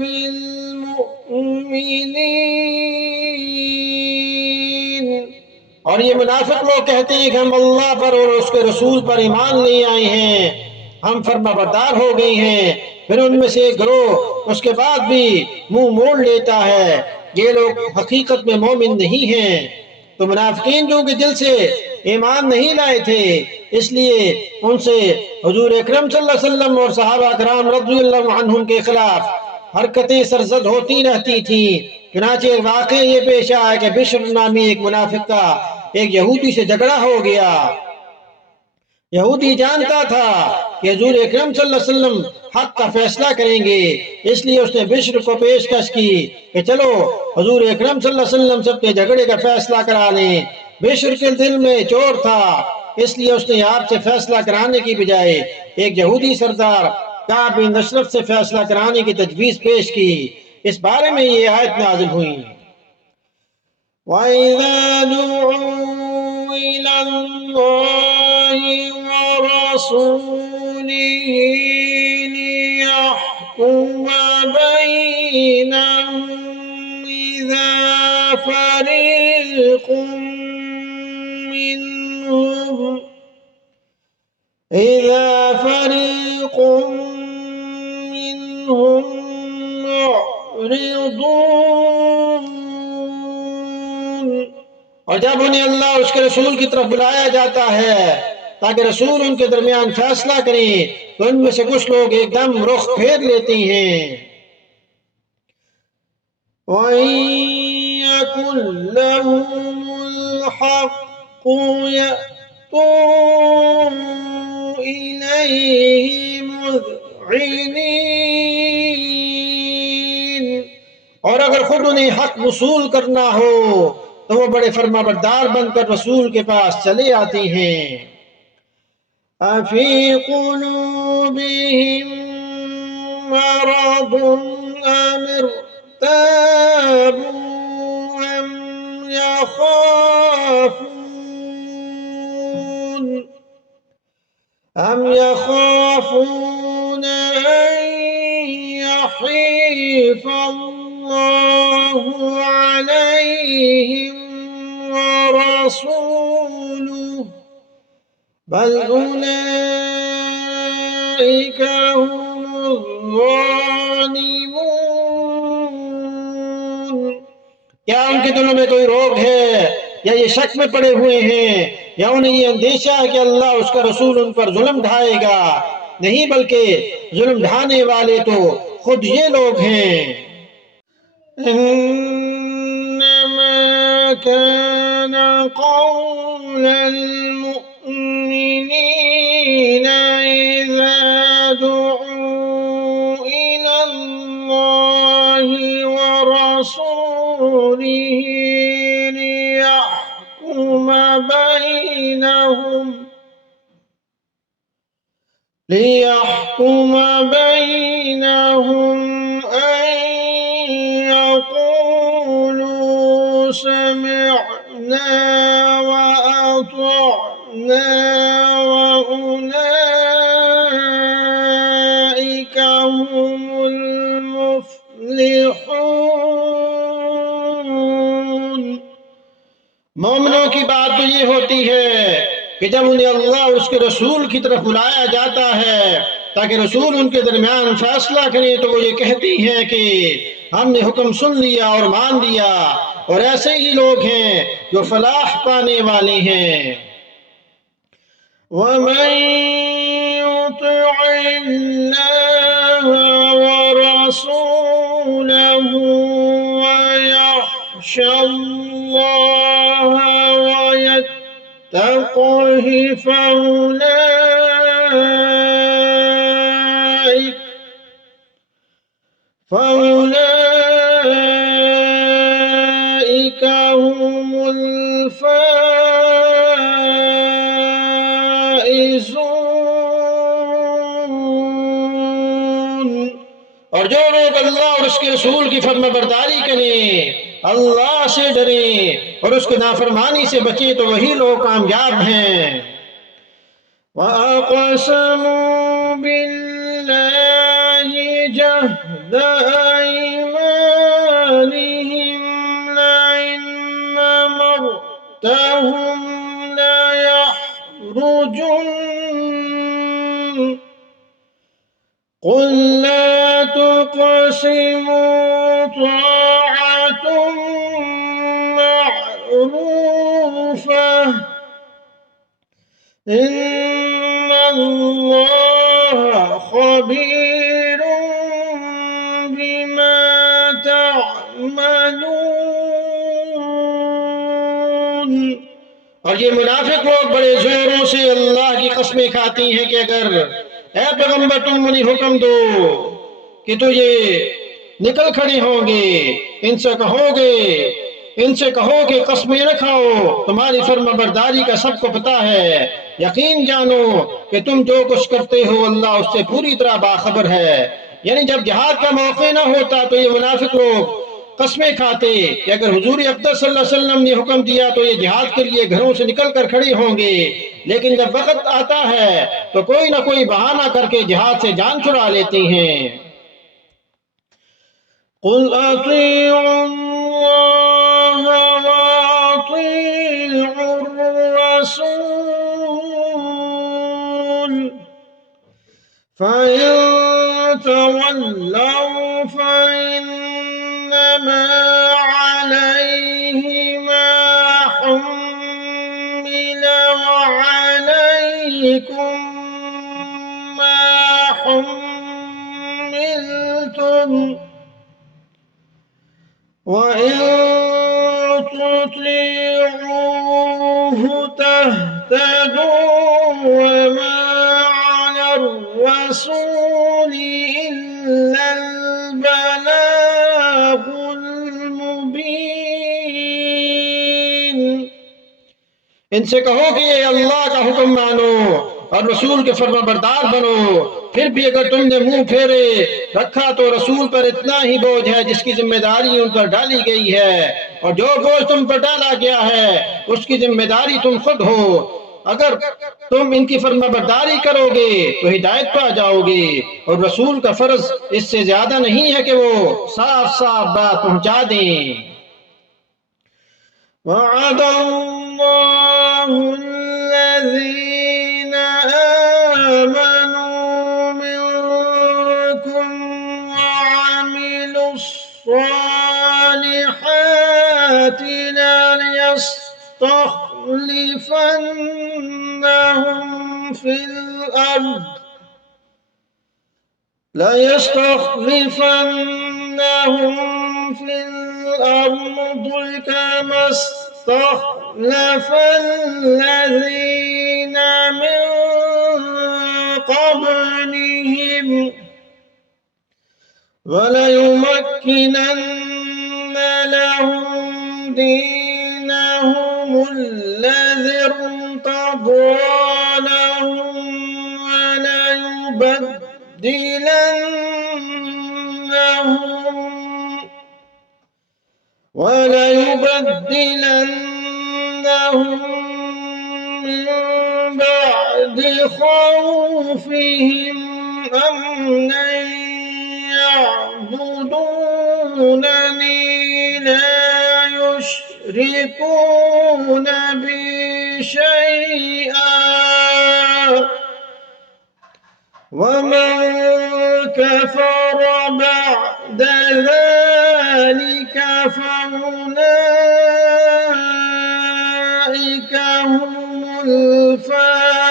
بالمؤمنين। और ये मुनाफिक लोग कहते हैं कि हम अल्लाह पर और उसके रसूल पर ईमान ले आए हैं, हम फर्माबरदार हो गए हैं। फिर उनमें से एक गिरोह उसके बाद भी मुंह मोड़ लेता है। ये लोग हकीकत में मोमिन नहीं हैं। तो मुनाफिकीन जो कि दिल से ईमान नहीं लाए थे, इसलिए उनसे हुजूर अकरम सल्लल्लाहु अलैहि वसल्लम और सहाबा कराम रज़ियल्लाहु अन्हुम के खिलाफ हरकतें सरजद होती रहती थी। चुनाचे वाक़या ये पेश आया कि बिश्र नामी एक मुनाफिक का एक यहूदी से झगड़ा हो गया। यहूदी जानता था कि हुजूर अकरम सल्लल्लाहु अलैहि वसल्लम हक का फैसला करेंगे, इसलिए उसने बिश्र को पेशकश की कि चलो हुजूर अकरम सल्लल्लाहु अलैहि वसल्लम से अपने झगड़े का फैसला करा लें। बिश्र के दिल में चोर था, इसलिए उसने आपसे फैसला कराने की बजाय एक यहूदी सरदार काब बिन अशरफ से फैसला कराने की तजवीज़ पेश की। इस बारे में ये आयत नाज़िल हुई। وَإِذَا دُعُوا إِلَى اللَّهِ وَرَسُولِهِ لِيَحْكُمَ بَيْنَهُمْ إِذَا فَرِيقٌ مِّنْهُم مُّعْرِضُونَ। और जब उन्हें अल्लाह उसके रसूल की तरफ बुलाया जाता है ताकि रसूल उनके दरमियान फैसला करें, तो उनमें से कुछ लोग एकदम रुख फेर लेते हैं। وَإِن يَكُن لَّهُمُ الْحَقُّ يَأْتُوا إِلَيْهِ مُذْعِنِينَ। और अगर खुद उन्हें हक वसूल करना हो तो वो बड़े फर्माबरदार बनकर रसूल के पास चले आते हैं। अफ़ी क़ुलूबिहिम मरदुन अम इर्ताबू अम यख़ाफ़ून अन यहीफ़ अल्लाहु अलैहिम ورسوله بل أولئك هم الظالمون। क्या उनके दिलों में कोई रोग है या ये शक में पड़े हुए हैं या उन्हें ये अंदेशा है कि अल्लाह उसका रसूल उन पर जुल्म ढाएगा? नहीं, बल्कि जुल्म ढाने वाले तो खुद ये लोग हैं। إنما كان قول المؤمنين إذا دعوا إلى الله ورسوله ليحكم بينهم أن يقولوا سمعنا وأطعنا وأولئك هم المفلحون। मोमिनों की बात तो ये होती है कि जब उन्हें अल्लाह उसके रसूल की तरफ बुलाया जाता है ताकि रसूल उनके दरमियान फैसला करें, तो वो ये कहती हैं कि हमने हुक्म सुन लिया और मान लिया। और ऐसे ही लोग हैं जो फलाह पाने वाले हैं। वमन युतिअल्लाह वरसूलहु वयख्शल्लाह वयत्तक़िह فأولئك هم الفائزون। और जो लोग अल्लाह और उसके रसूल की फर्माबरदारी करें, अल्लाह से डरें और उसकी नाफरमानी से बचें, तो वही लोग कामयाब हैं। وأقسموا بالله جهد أيمانهم لئن أمرتهم ليخرجن قل لا تقسموا طاعة معروفة إن الله خبير بما تعملون। और ये मुनाफिक लोग बड़े जोरों से अल्लाह की कस्में खाती हैं कि अगर ऐ पैगंबर तुम उन्हें हुक्म दो कि तो ये निकल खड़े होंगे, इनसे कहो कि कस्में न खाओ, तुम्हारी फर्माबरदारी का सबको पता है। यकीन जानो कि तुम जो कुछ करते हो अल्लाह उससे पूरी तरह बाखबर है। यानी जब जिहाद का मौका न होता तो ये मुनाफिक लोग कस्में खाते कि अगर हुजूर अक़दस सल्लल्लाहु अलैहि वसल्लम ने हुक्म दिया तो ये जिहाद के लिए घरों से निकल कर खड़े होंगे, लेकिन जब वक्त आता है तो कोई ना कोई बहाना करके जिहाद से जान छुड़ा लेते हैं। कुल अतीउल्लाह व अतीउर रसूल फ़इन तवल्लौ फ़इन्नमा अलैहि मा हुम्मिल व अलैकुम मा हुम्मिलतुम वइन तुतीऊहु तहतदू वमा अलर रसूलि इल्लल बलागुल मुबीन। इनसे कहो कि ये अल्लाह का हुक्म मानो और रसूल के फर्माबरदार बनो। फिर भी अगर तुमने मुंह फेरे रखा तो रसूल पर इतना ही बोझ है जिसकी जिम्मेदारी उन पर डाली गई है, और जो बोझ तुम पर डाला गया है उसकी जिम्मेदारी तुम खुद हो। अगर तुम इनकी फर्माबरदारी करोगे तो हिदायत पा जाओगे, और रसूल का फर्ज इससे ज्यादा नहीं है कि वो साफ साफ बात पहुंचा दें। वअद अल्लाहु الذين آمنوا منكم وعملوا الصالحات ليستخلفنهم في الأرض كما استخلف الذين من قبلهم وليمكنن لهم دينهم الذي ارتضى لهم وليبدلنهم من بعد خوفهم أمنا يعبدونني لا يشركون بي شيئا ومن كفر بعد ذلك فأولئك هم الفاسقون।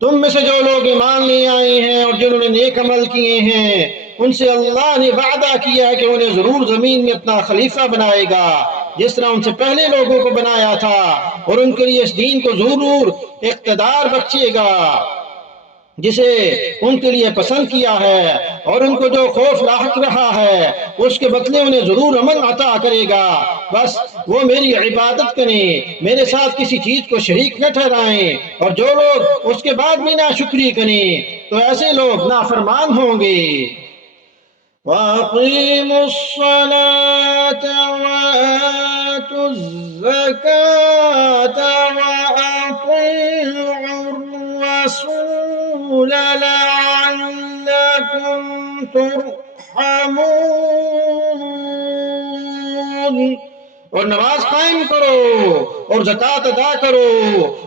तुम में से जो लोग ईमान ले आए हैं और जिन्होंने नेक अमल किए हैं उनसे अल्लाह ने वादा किया है कि उन्हें जरूर जमीन में अपना खलीफा बनाएगा जिस तरह उनसे पहले लोगों को बनाया था, और उनके लिए इस दीन को जरूर इख्तिदार बख्शेगा जिसे उनके लिए पसंद किया है, और उनको जो खौफ लाहक रहा है उसके बदले उन्हें जरूर अमन अता करेगा। बस वो मेरी इबादत करें, मेरे साथ किसी चीज को शरीक न ठहराएं, और जो लोग उसके बाद भी नाशुक्री करें तो ऐसे लोग नाफरमान होंगे। वअक़ीमुस्सलात वआतुज़्ज़कात वअतीउर रसूल लअल्लकुम तुरहमून। और नमाज कायम करो और ज़कात अदा करो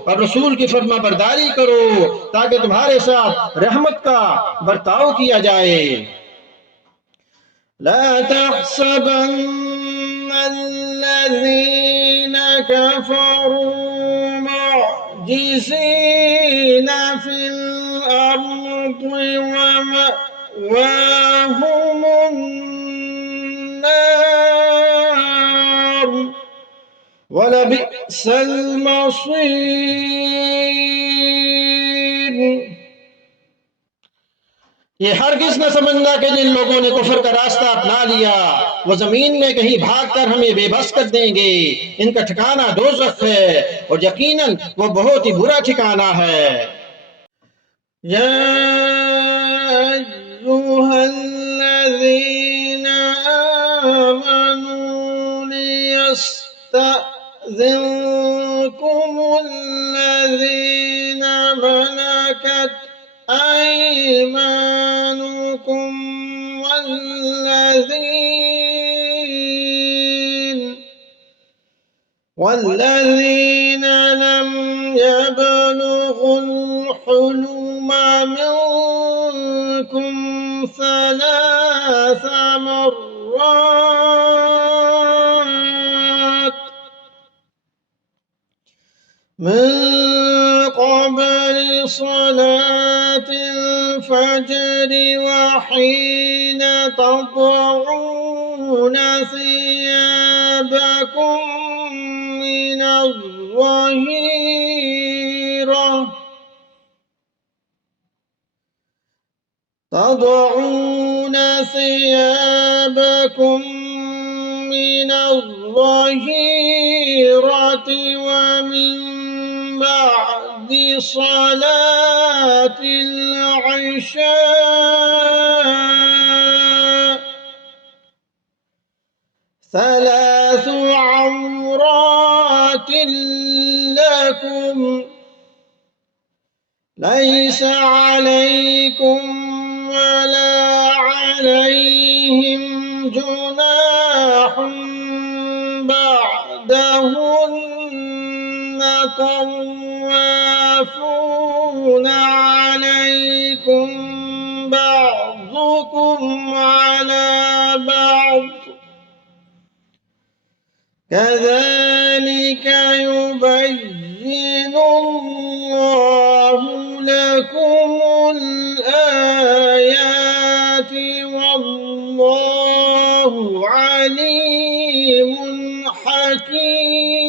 और रसूल की फरमा बरदारी करो ताकि तुम्हारे साथ रहमत का बर्ताव किया जाए। ला तहसबन्न अल्लज़ीना कफ़रू मुअजिज़ीना फिल अर्दि व मअवाहुमुन नार वलबिअसल मसीर। ये हरगिज़ न समझना कि जिन लोगों ने कुफर का रास्ता अपना लिया वो जमीन में कहीं भागकर हमें बेबस कर देंगे। इनका ठिकाना दोज़ख है और यकीनन वो बहुत ही बुरा ठिकाना है। या अय्युहल्लज़ीना आमनू लियस्तअज़िनकुमुल्लज़ीना मलकत أيمانكم والذين لم يبلغوا الحلم منكم ثلاث مرات من قبل صلاة الفجر وحين تضعون ثيابكم من الظهيرة ومن بعد صلاة العشاء ثلاث عورات لكم ليس عليكم ولا عليهم جناح بعدهن طوافون عليكم بعضكم على بعض كذلك يبين الله لكم الآيات والله عليم حकीम।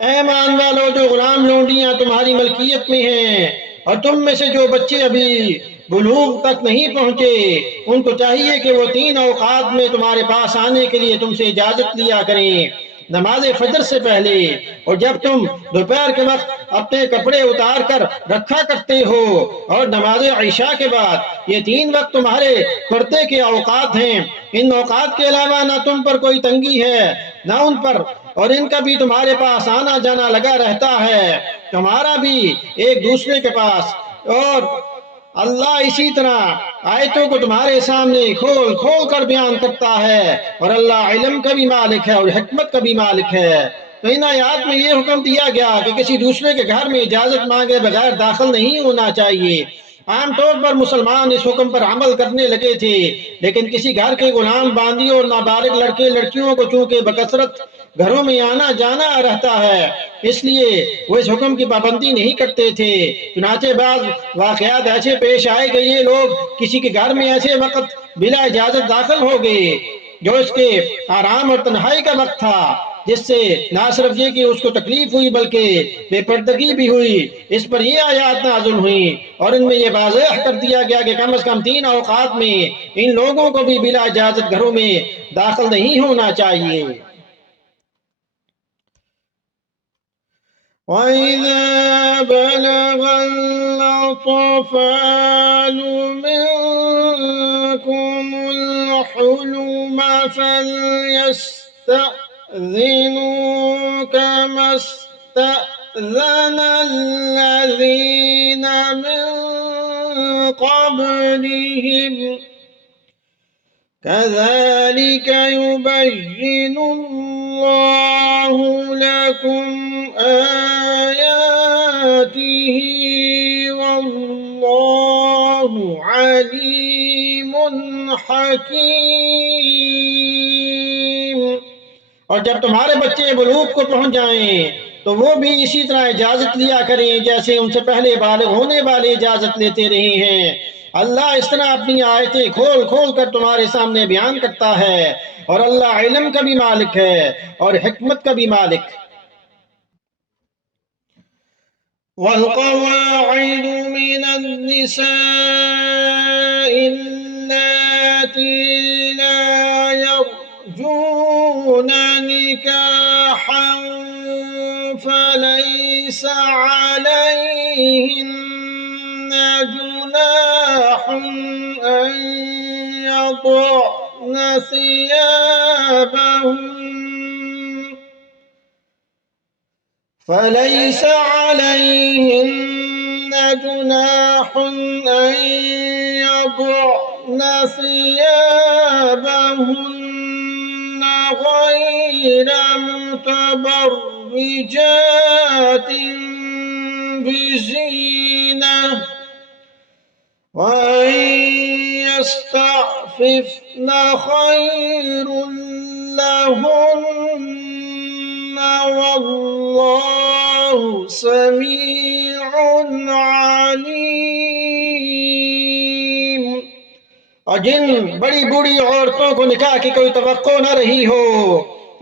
ऐ ईमान वालों, जो गुलाम लोंडियां तुम्हारी मलकियत में हैं और तुम में से जो बच्चे अभी बुलूग तक नहीं पहुंचे उनको चाहिए कि वो 3 औकात में तुम्हारे पास आने के लिए तुमसे इजाजत लिया करें। नमाज फजर से पहले और जब तुम दोपहर के वक्त अपने कपड़े उतार कर रखा करते हो और नमाज ईशा के बाद, ये 3 वक्त तुम्हारे पर्दे के औकात हैं। इन औकात के अलावा ना तुम पर कोई तंगी है ना उन पर, और इनका भी तुम्हारे पास आना जाना लगा रहता है, तुम्हारा भी एक दूसरे के पास। और अल्लाह इसी तरह आयतों को तुम्हारे सामने खोल खोल कर बयान करता है और अल्लाह इल्म का भी मालिक है और हिकमत का भी मालिक है। तो इन आयात में ये हुक्म दिया गया कि किसी दूसरे के घर में इजाजत मांगे बगैर दाखिल नहीं होना चाहिए। आमतौर पर मुसलमान इस हुक्म पर अमल करने लगे थे, लेकिन किसी घर के गुलाम बांदी और नाबालिग लड़के लड़कियों को चूंकि बकसरत घरों में आना जाना रहता है, इसलिए वो इस हुक्म की पाबंदी नहीं करते थे। चुनाचे बाद वाकयात ऐसे पेश आए कि ये लोग किसी के घर में ऐसे वक्त बिला इजाजत दाखिल हो गए जो इसके आराम और तन्हाई का वक्त था, जिससे ना सिर्फ ये कि उसको तकलीफ हुई बल्कि बेपर्दगी भी हुई। इस पर यह आयात नाज़िल हुई और इनमें यह वाज़ेह कर दिया गया कि कम से कम 3 औकात में इन लोगों को भी बिला इजाजत घरों में दाखिल नहीं होना चाहिए। وَإِذَا بَلَغَ الْأَطْفَالُ مِنكُمُ الْحُلُمَ فَلْيَسْتَأْذِنُوا كَمَا اسْتَأْذَنَ الَّذِينَ مِن قَبْلِهِمْ كذلك يبين الله لكم آياته والله عليم حكيم। और जब तुम्हारे बच्चे बलूग को पहुंच जाएं तो वो भी इसी तरह इजाजत लिया करें जैसे उनसे पहले बालिग होने वाले इजाजत लेते रहे हैं। अल्लाह इस तरह अपनी आयतें खोल खोल कर तुम्हारे सामने बयान करता है और अल्लाह इल्म का भी मालिक है और हिकमत का भी मालिक। वल्क़वाइद मिनन्निसाइ अल्लाती ला यरजून निकाहन फलैस अलैहिन्न जुनाहुन अन यضعन सियाबहन فليس عليهن جناح أن يضعن ثيابهن غير متبرجات بزينة وأن يستعففن خير لهن والله سميع عليم। और जिन बड़ी बूढ़ी औरतों को निकाह की कोई तवक्को न रही हो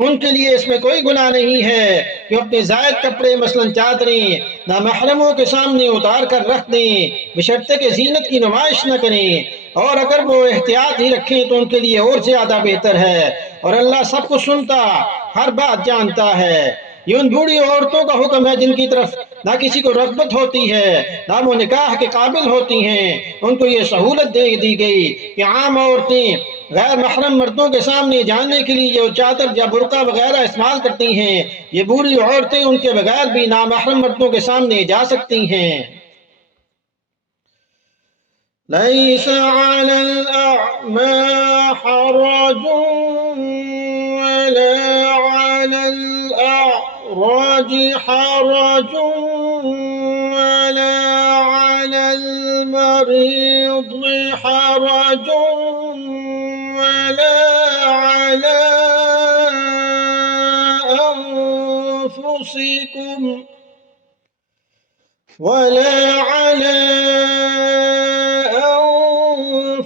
उनके लिए इसमें कोई गुनाह नहीं है कि अपने जायद कपड़े मसलन चादरें नामहरमों के सामने उतार कर रख दें बशर्ते के जीनत की नुमाइश न करें, और अगर वो एहतियात ही रखें तो उनके लिए और ज्यादा बेहतर है और अल्लाह सब कुछ सुनता हर बात जानता है। ये उन बूढ़ी औरतों का हुक्म है जिनकी तरफ ना किसी को रग़बत होती है ना वो निकाह के काबिल होती हैं। उनको ये सहूलत दे दी गई कि आम औरतें गैर महरम मर्दों के सामने जाने के लिए जो चादर या बुर्का वगैरह इस्तेमाल करती हैं, ये बूढ़ी औरतें उनके बगैर भी नामहरम मर्दों के सामने जा सकती हैं। लैस अलल अअमा हरजुन वला अलल अअरज हरजुन वला अलल मरीद हरजुन वला अला अनफुसिकुम ولا على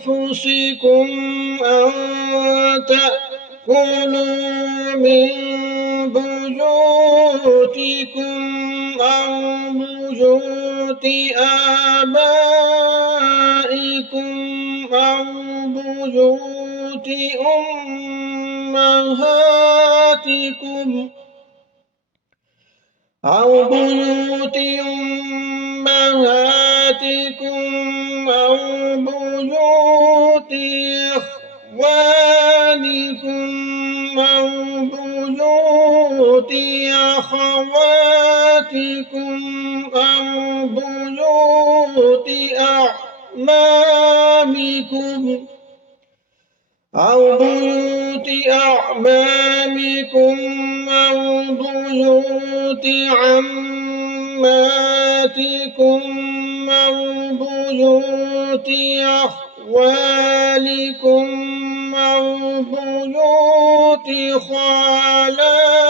أنفسكم أن تأكلوا من بيوتكم أو بيوت آبائكم أو بيوت أمهاتكم أو بيوت أمهاتكم أو بيوت إخوانكم أو بيوت أخواتكم أو بيوت أعمامكم أو بيوت أعمامكم أو بيوت عماتكم أو بيوت أخوالكم أو بيوت خالاتكم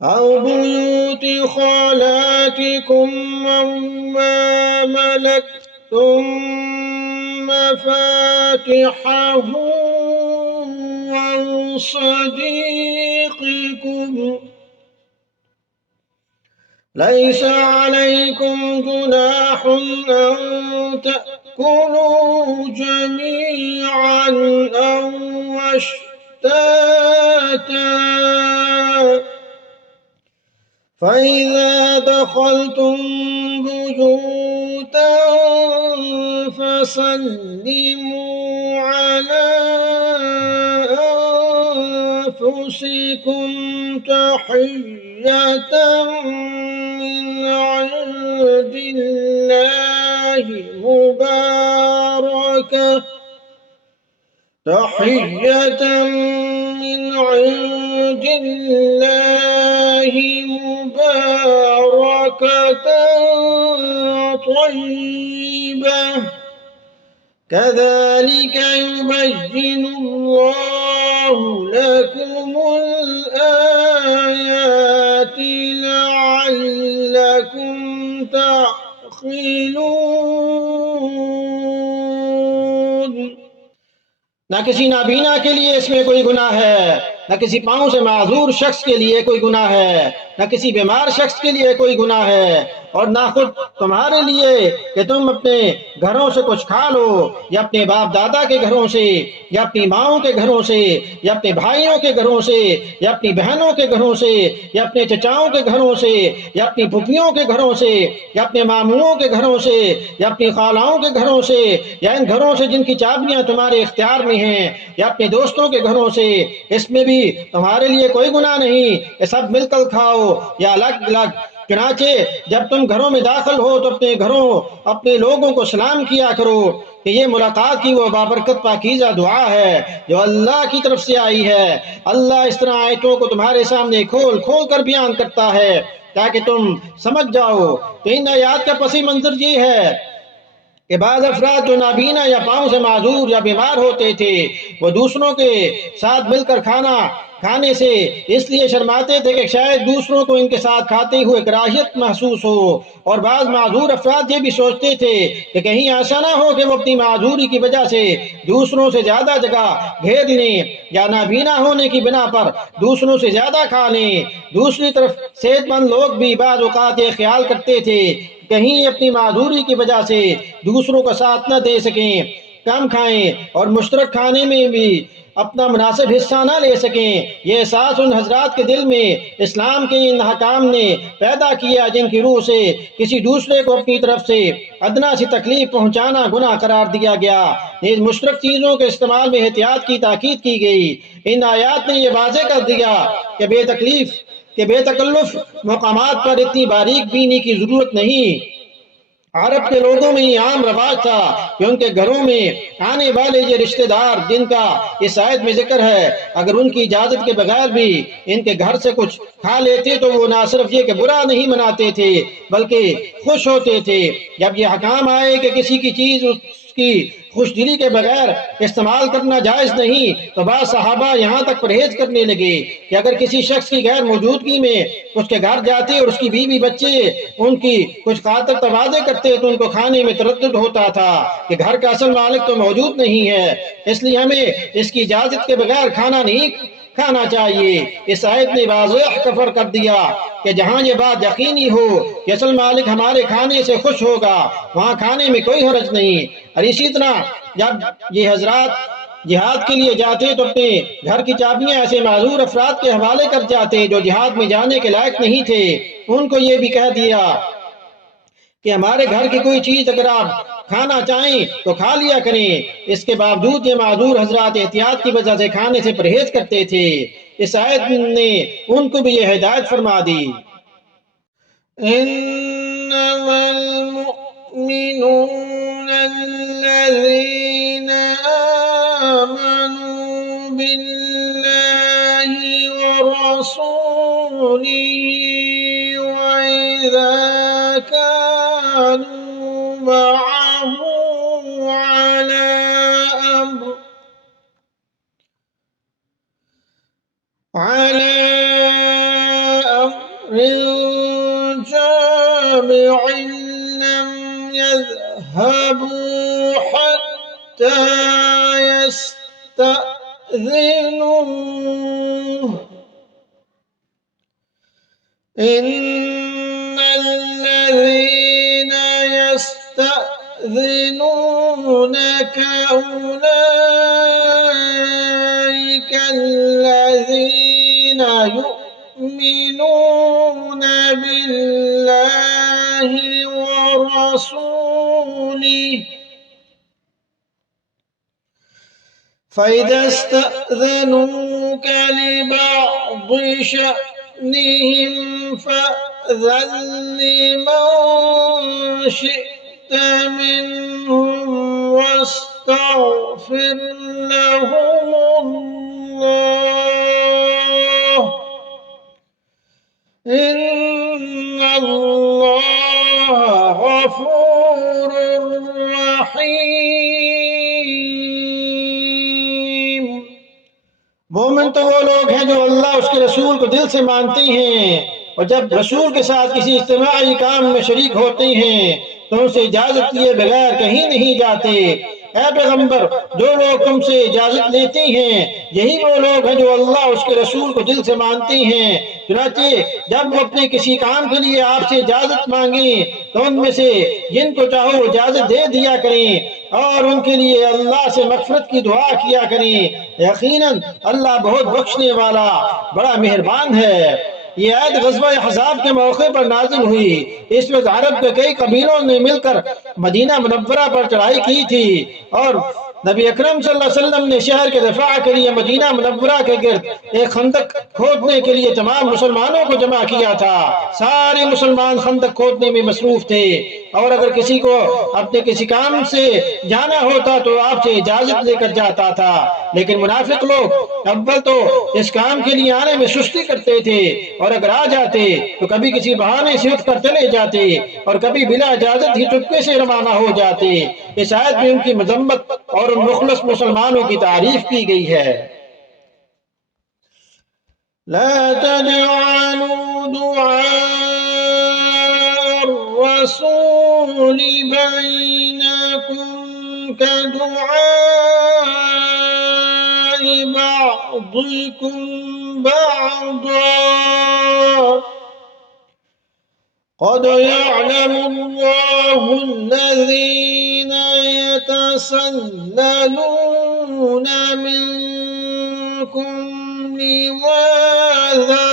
أو بيوت خالاتكم أو ما ملكتم مفاتحه أو صديقكم ليس عليكم جناح أن تأكلوا جميعا أو أشتاتا فإذا دخلتم بيوتا فسلموا على أنفسكم تحية من عند الله مباركة تحية من عند الله مباركة طيبة كذلك يبين الله لكم الآيات لعلكم تعقلون। ना किसी नाबीना के लिए इसमें कोई गुनाह है, न किसी पाँव से माजूर शख्स के लिए कोई गुनाह है, न किसी बीमार शख्स के लिए कोई गुनाह है, और ना खुद तुम्हारे लिए कि तुम अपने घरों से कुछ खा लो, या अपने बाप दादा के घरों से, या अपनी माओं के घरों से, या अपने भाइयों के घरों से, या अपनी बहनों के घरों से, या अपने चचाओं के घरों से, या अपनी फुफियों के घरों से, या अपने मामुओं के घरों से, या अपनी खालाओं के घरों से, या इन घरों से जिनकी चाबियां तुम्हारे इख्तियार में हैं, या अपने दोस्तों के घरों से। इसमें भी तुम्हारे लिए कोई गुनाह नहीं कि सब मिलकर खाओ या अलग अलग। चुनाचे जब तुम घरों में दाखिल हो तो अपने घरों अपने लोगों को सलाम किया करो कि ये मुलाकात की वो बाबरकत पाकीज़ा दुआ है जो अल्लाह की तरफ से आई है। अल्लाह इस तरह आयतों को तुम्हारे सामने खोल खोल कर बयान करता है ताकि तुम समझ जाओ। तो इन आयात का पसी मंजर ये है कि बाद अफराद जो नाबीना या पाँव से माजूर या बीमार होते थे वो दूसरों के साथ मिलकर खाना खाने से इसलिए शर्माते थे कि शायद दूसरों को इनके साथ खाते हुए कराहियत महसूस हो। और बाद माजूर अफराद ये भी सोचते थे कि कहीं ऐसा ना हो कि वो अपनी माजूरी की वजह से दूसरों से ज़्यादा जगह घेर लें या नाबीना होने की बिना पर दूसरों से ज़्यादा खा लें। दूसरी तरफ सेहतमंद लोग भी बाद औक़ात ये ख्याल करते थे कहीं अपनी माजूरी की वजह से दूसरों का साथ न दे सकें, कम खाएं और मुश्तरक खाने में भी अपना मुनासिब हिस्सा न ले सकें। ये एहसास उन हजरात के दिल में इस्लाम के इन हकाम ने पैदा किया जिनकी रूह से किसी दूसरे को अपनी तरफ से अदना सी तकलीफ पहुँचाना गुनाह करार दिया गया। इस मुश्तरक चीज़ों के इस्तेमाल में एहतियात की ताकीद की गई। इन आयात ने यह वाज़े कर दिया कि बेतकलीफ के बेतकल्लुफ मकामात पर इतनी बारीक बीनी की ज़रूरत नहीं। अरब के लोगों में ये आम रवाज था कि उनके घरों में आने वाले ये रिश्तेदार जिनका इस आयत में जिक्र है अगर उनकी इजाज़त के बगैर भी इनके घर से कुछ खा लेते तो वो ना सिर्फ ये कि बुरा नहीं मनाते थे बल्कि खुश होते थे। जब ये हकाम आए कि किसी की चीज़ उसकी खुशदिली के बगैर इस्तेमाल करना जायज़ नहीं तो बाद सहाबा यहाँ तक परहेज करने लगे कि अगर किसी शख्स की गैर मौजूदगी में उसके घर जाते और उसकी बीवी बच्चे उनकी कुछ खातर तवाज़े करते तो उनको खाने में तरद्दुद होता था कि घर का असल मालिक तो मौजूद नहीं है, इसलिए हमें इसकी इजाज़त के बगैर खाना नहीं खाना चाहिए। इस आयत ने वाज़ेह कफर कर दिया कि जहाँ ये बात यकीनी हो कि असल मालिक हमारे खाने से खुश होगा वहाँ खाने में कोई हरज नहीं। और इसी तरह जब ये हजरात जिहाद के लिए जाते तो अपने घर की चाबियां ऐसे माजूर अफराद के हवाले कर जाते जो जिहाद में जाने के लायक नहीं थे। उनको ये भी कह दिया कि हमारे घर की कोई चीज़ अगर आप खाना चाहें तो खा लिया करें। इसके बावजूद ये माजूर हजरात एहतियात की वजह से खाने से परहेज करते थे। इस आयत ने उनको भी ये हिदायत फरमा दी। इन्नमल मुमिनून अल्लज़ीना आमनू बिल्लाहि व रसूलिही व इज़ा कानू मअहू अला अम्र جامع لم يذهبوا حتى يستأذنوه إن الذين يستأذنونك أولئك الذين يؤمنون بالله ورسوله فإذا استأذنوك لبعض شأنهم فأذن لمن شئت منهم فاستغفر لهم الله إن الله غفور रहीम। मोमिन तो वो लोग हैं जो अल्लाह उसके रसूल को दिल से मानते हैं और जब रसूल के साथ किसी इज्तिमाई काम में शरीक होते हैं तो उनसे इजाजत लिए बगैर कहीं नहीं जाते। ऐ पैगंबर, जो लोग तुमसे इजाजत लेते हैं यही वो लोग हैं जो अल्लाह उसके रसूल को दिल से मानते हैं। चुनाचे जब वो अपने किसी काम के लिए आपसे इजाजत मांगे तो उनमें से जिनको चाहो इजाजत दे दिया करें और उनके लिए अल्लाह से मग़फ़िरत की दुआ किया करें। यकीनन अल्लाह बहुत बख्शने वाला बड़ा मेहरबान है। ये आयत ग़ज़वा अहज़ाब के मौके पर नाज़िल हुई। इस वक्त अरब के कई कबीलों ने मिलकर मदीना मुनव्वरा पर चढ़ाई की थी और नबी अकरम सल्लल्लाहु अलैहि वसल्लम ने शहर के दफा के लिए मदीना मुनव्वरा के गिर्द एक खंदक खोदने के लिए तमाम मुसलमानों को जमा किया था। सारे मुसलमान खंदक खोदने में मसरूफ थे और अगर किसी को अपने किसी काम से जाना होता तो आपसे इजाजत लेकर जाता था। लेकिन मुनाफिक लोग अव्वल तो इस काम के लिए आने में सुस्ती करते थे और अगर आ जाते तो कभी किसी बहाने से उठ कर चले जाते और कभी बिना इजाजत ही चुपके से रवाना हो जाते। इस आयत में उनकी मजम्मत और उन मुखलस मुसलमानों की तारीफ की गई है। ला तजअलू दुआ रसूल बैनकुम कदुआइ बअदिकुम बअदा क़द यअलमुल्लाहु अल्लज़ीना यतसल्ललूना मिनकुम लिवाज़ा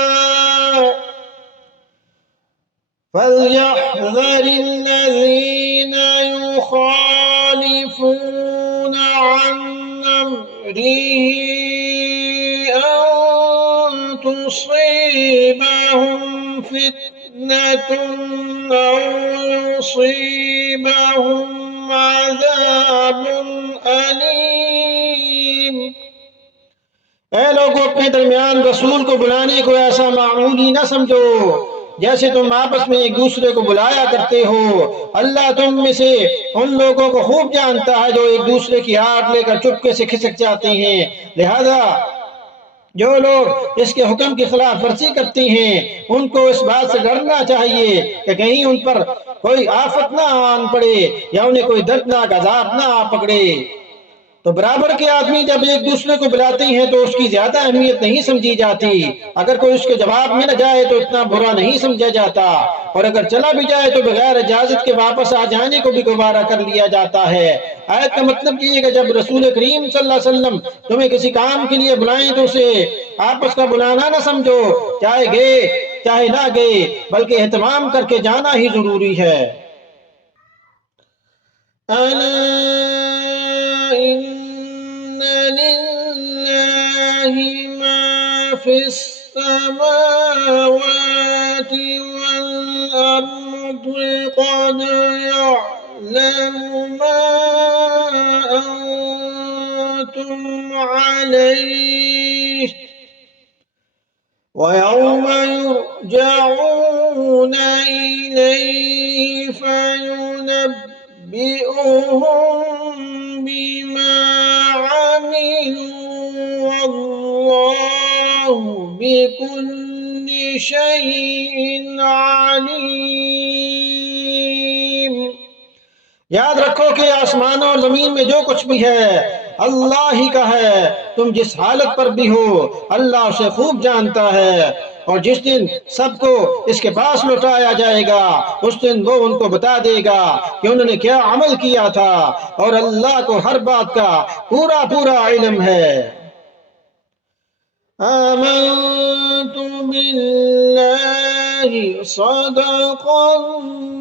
फलयहज़रिल्लज़ीना युख़ालिफ़ून अन अम्रिही अन तुसीबहुम फितनतुन औ युसीबहुम अज़ाबुन अलीम। ऐ लोगों, अपने दरमियान रसूल को बुलाने को ऐसा मामूली न समझो जैसे तुम आपस में एक दूसरे को बुलाया करते हो। अल्लाह तुम में से उन लोगों को खूब जानता है जो एक दूसरे की हाथ लेकर चुपके से खिसक जाते हैं। लिहाजा जो लोग इसके हुक्म की खिलाफ वर्जी करते हैं उनको इस बात से डरना चाहिए कि कहीं उन पर कोई आफत ना आन पड़े या उन्हें कोई दर्दनाक अजाब ना आ पकड़े। तो बराबर के आदमी जब एक दूसरे को बुलाते हैं तो उसकी ज्यादा अहमियत नहीं समझी जाती। अगर कोई उसके जवाब में न जाए तो इतना बुरा नहीं समझा जाता और अगर चला भी जाए तो बगैर इजाजत के वापस आ जाने को भी गुबारा कर लिया जाता है। आयत का मतलब ये है कि जब रसूल करीम सल्लल्लाहु अलैहि वसल्लम तुम्हें किसी काम के लिए बुलाएं तो उसे आपस का बुलाना न समझो, चाहे गए चाहे ना गए, बल्कि एहतमाम करके जाना ही जरूरी है। इन्न लिल्लाहि मा फिस्समावाति वल अर्दि क़द यअलमु मा अंतुम अलैहि व यौम युरजऊन इलैहि फयुनब्बिउहुम बिमा अमिलू वल्लाहु बिकुल्लि शैइन अलीम। याद रखो कि आसमानों और जमीन में जो कुछ भी है अल्लाह ही का है। तुम जिस हालत पर भी हो अल्लाह उसे खूब जानता है और जिस दिन सबको इसके पास लौटाया जाएगा उस दिन वो उनको बता देगा कि उन्होंने क्या अमल किया था और अल्लाह को हर बात का पूरा पूरा इल्म है। आमन्तु बिल्लाहि सदक़ल्लाहु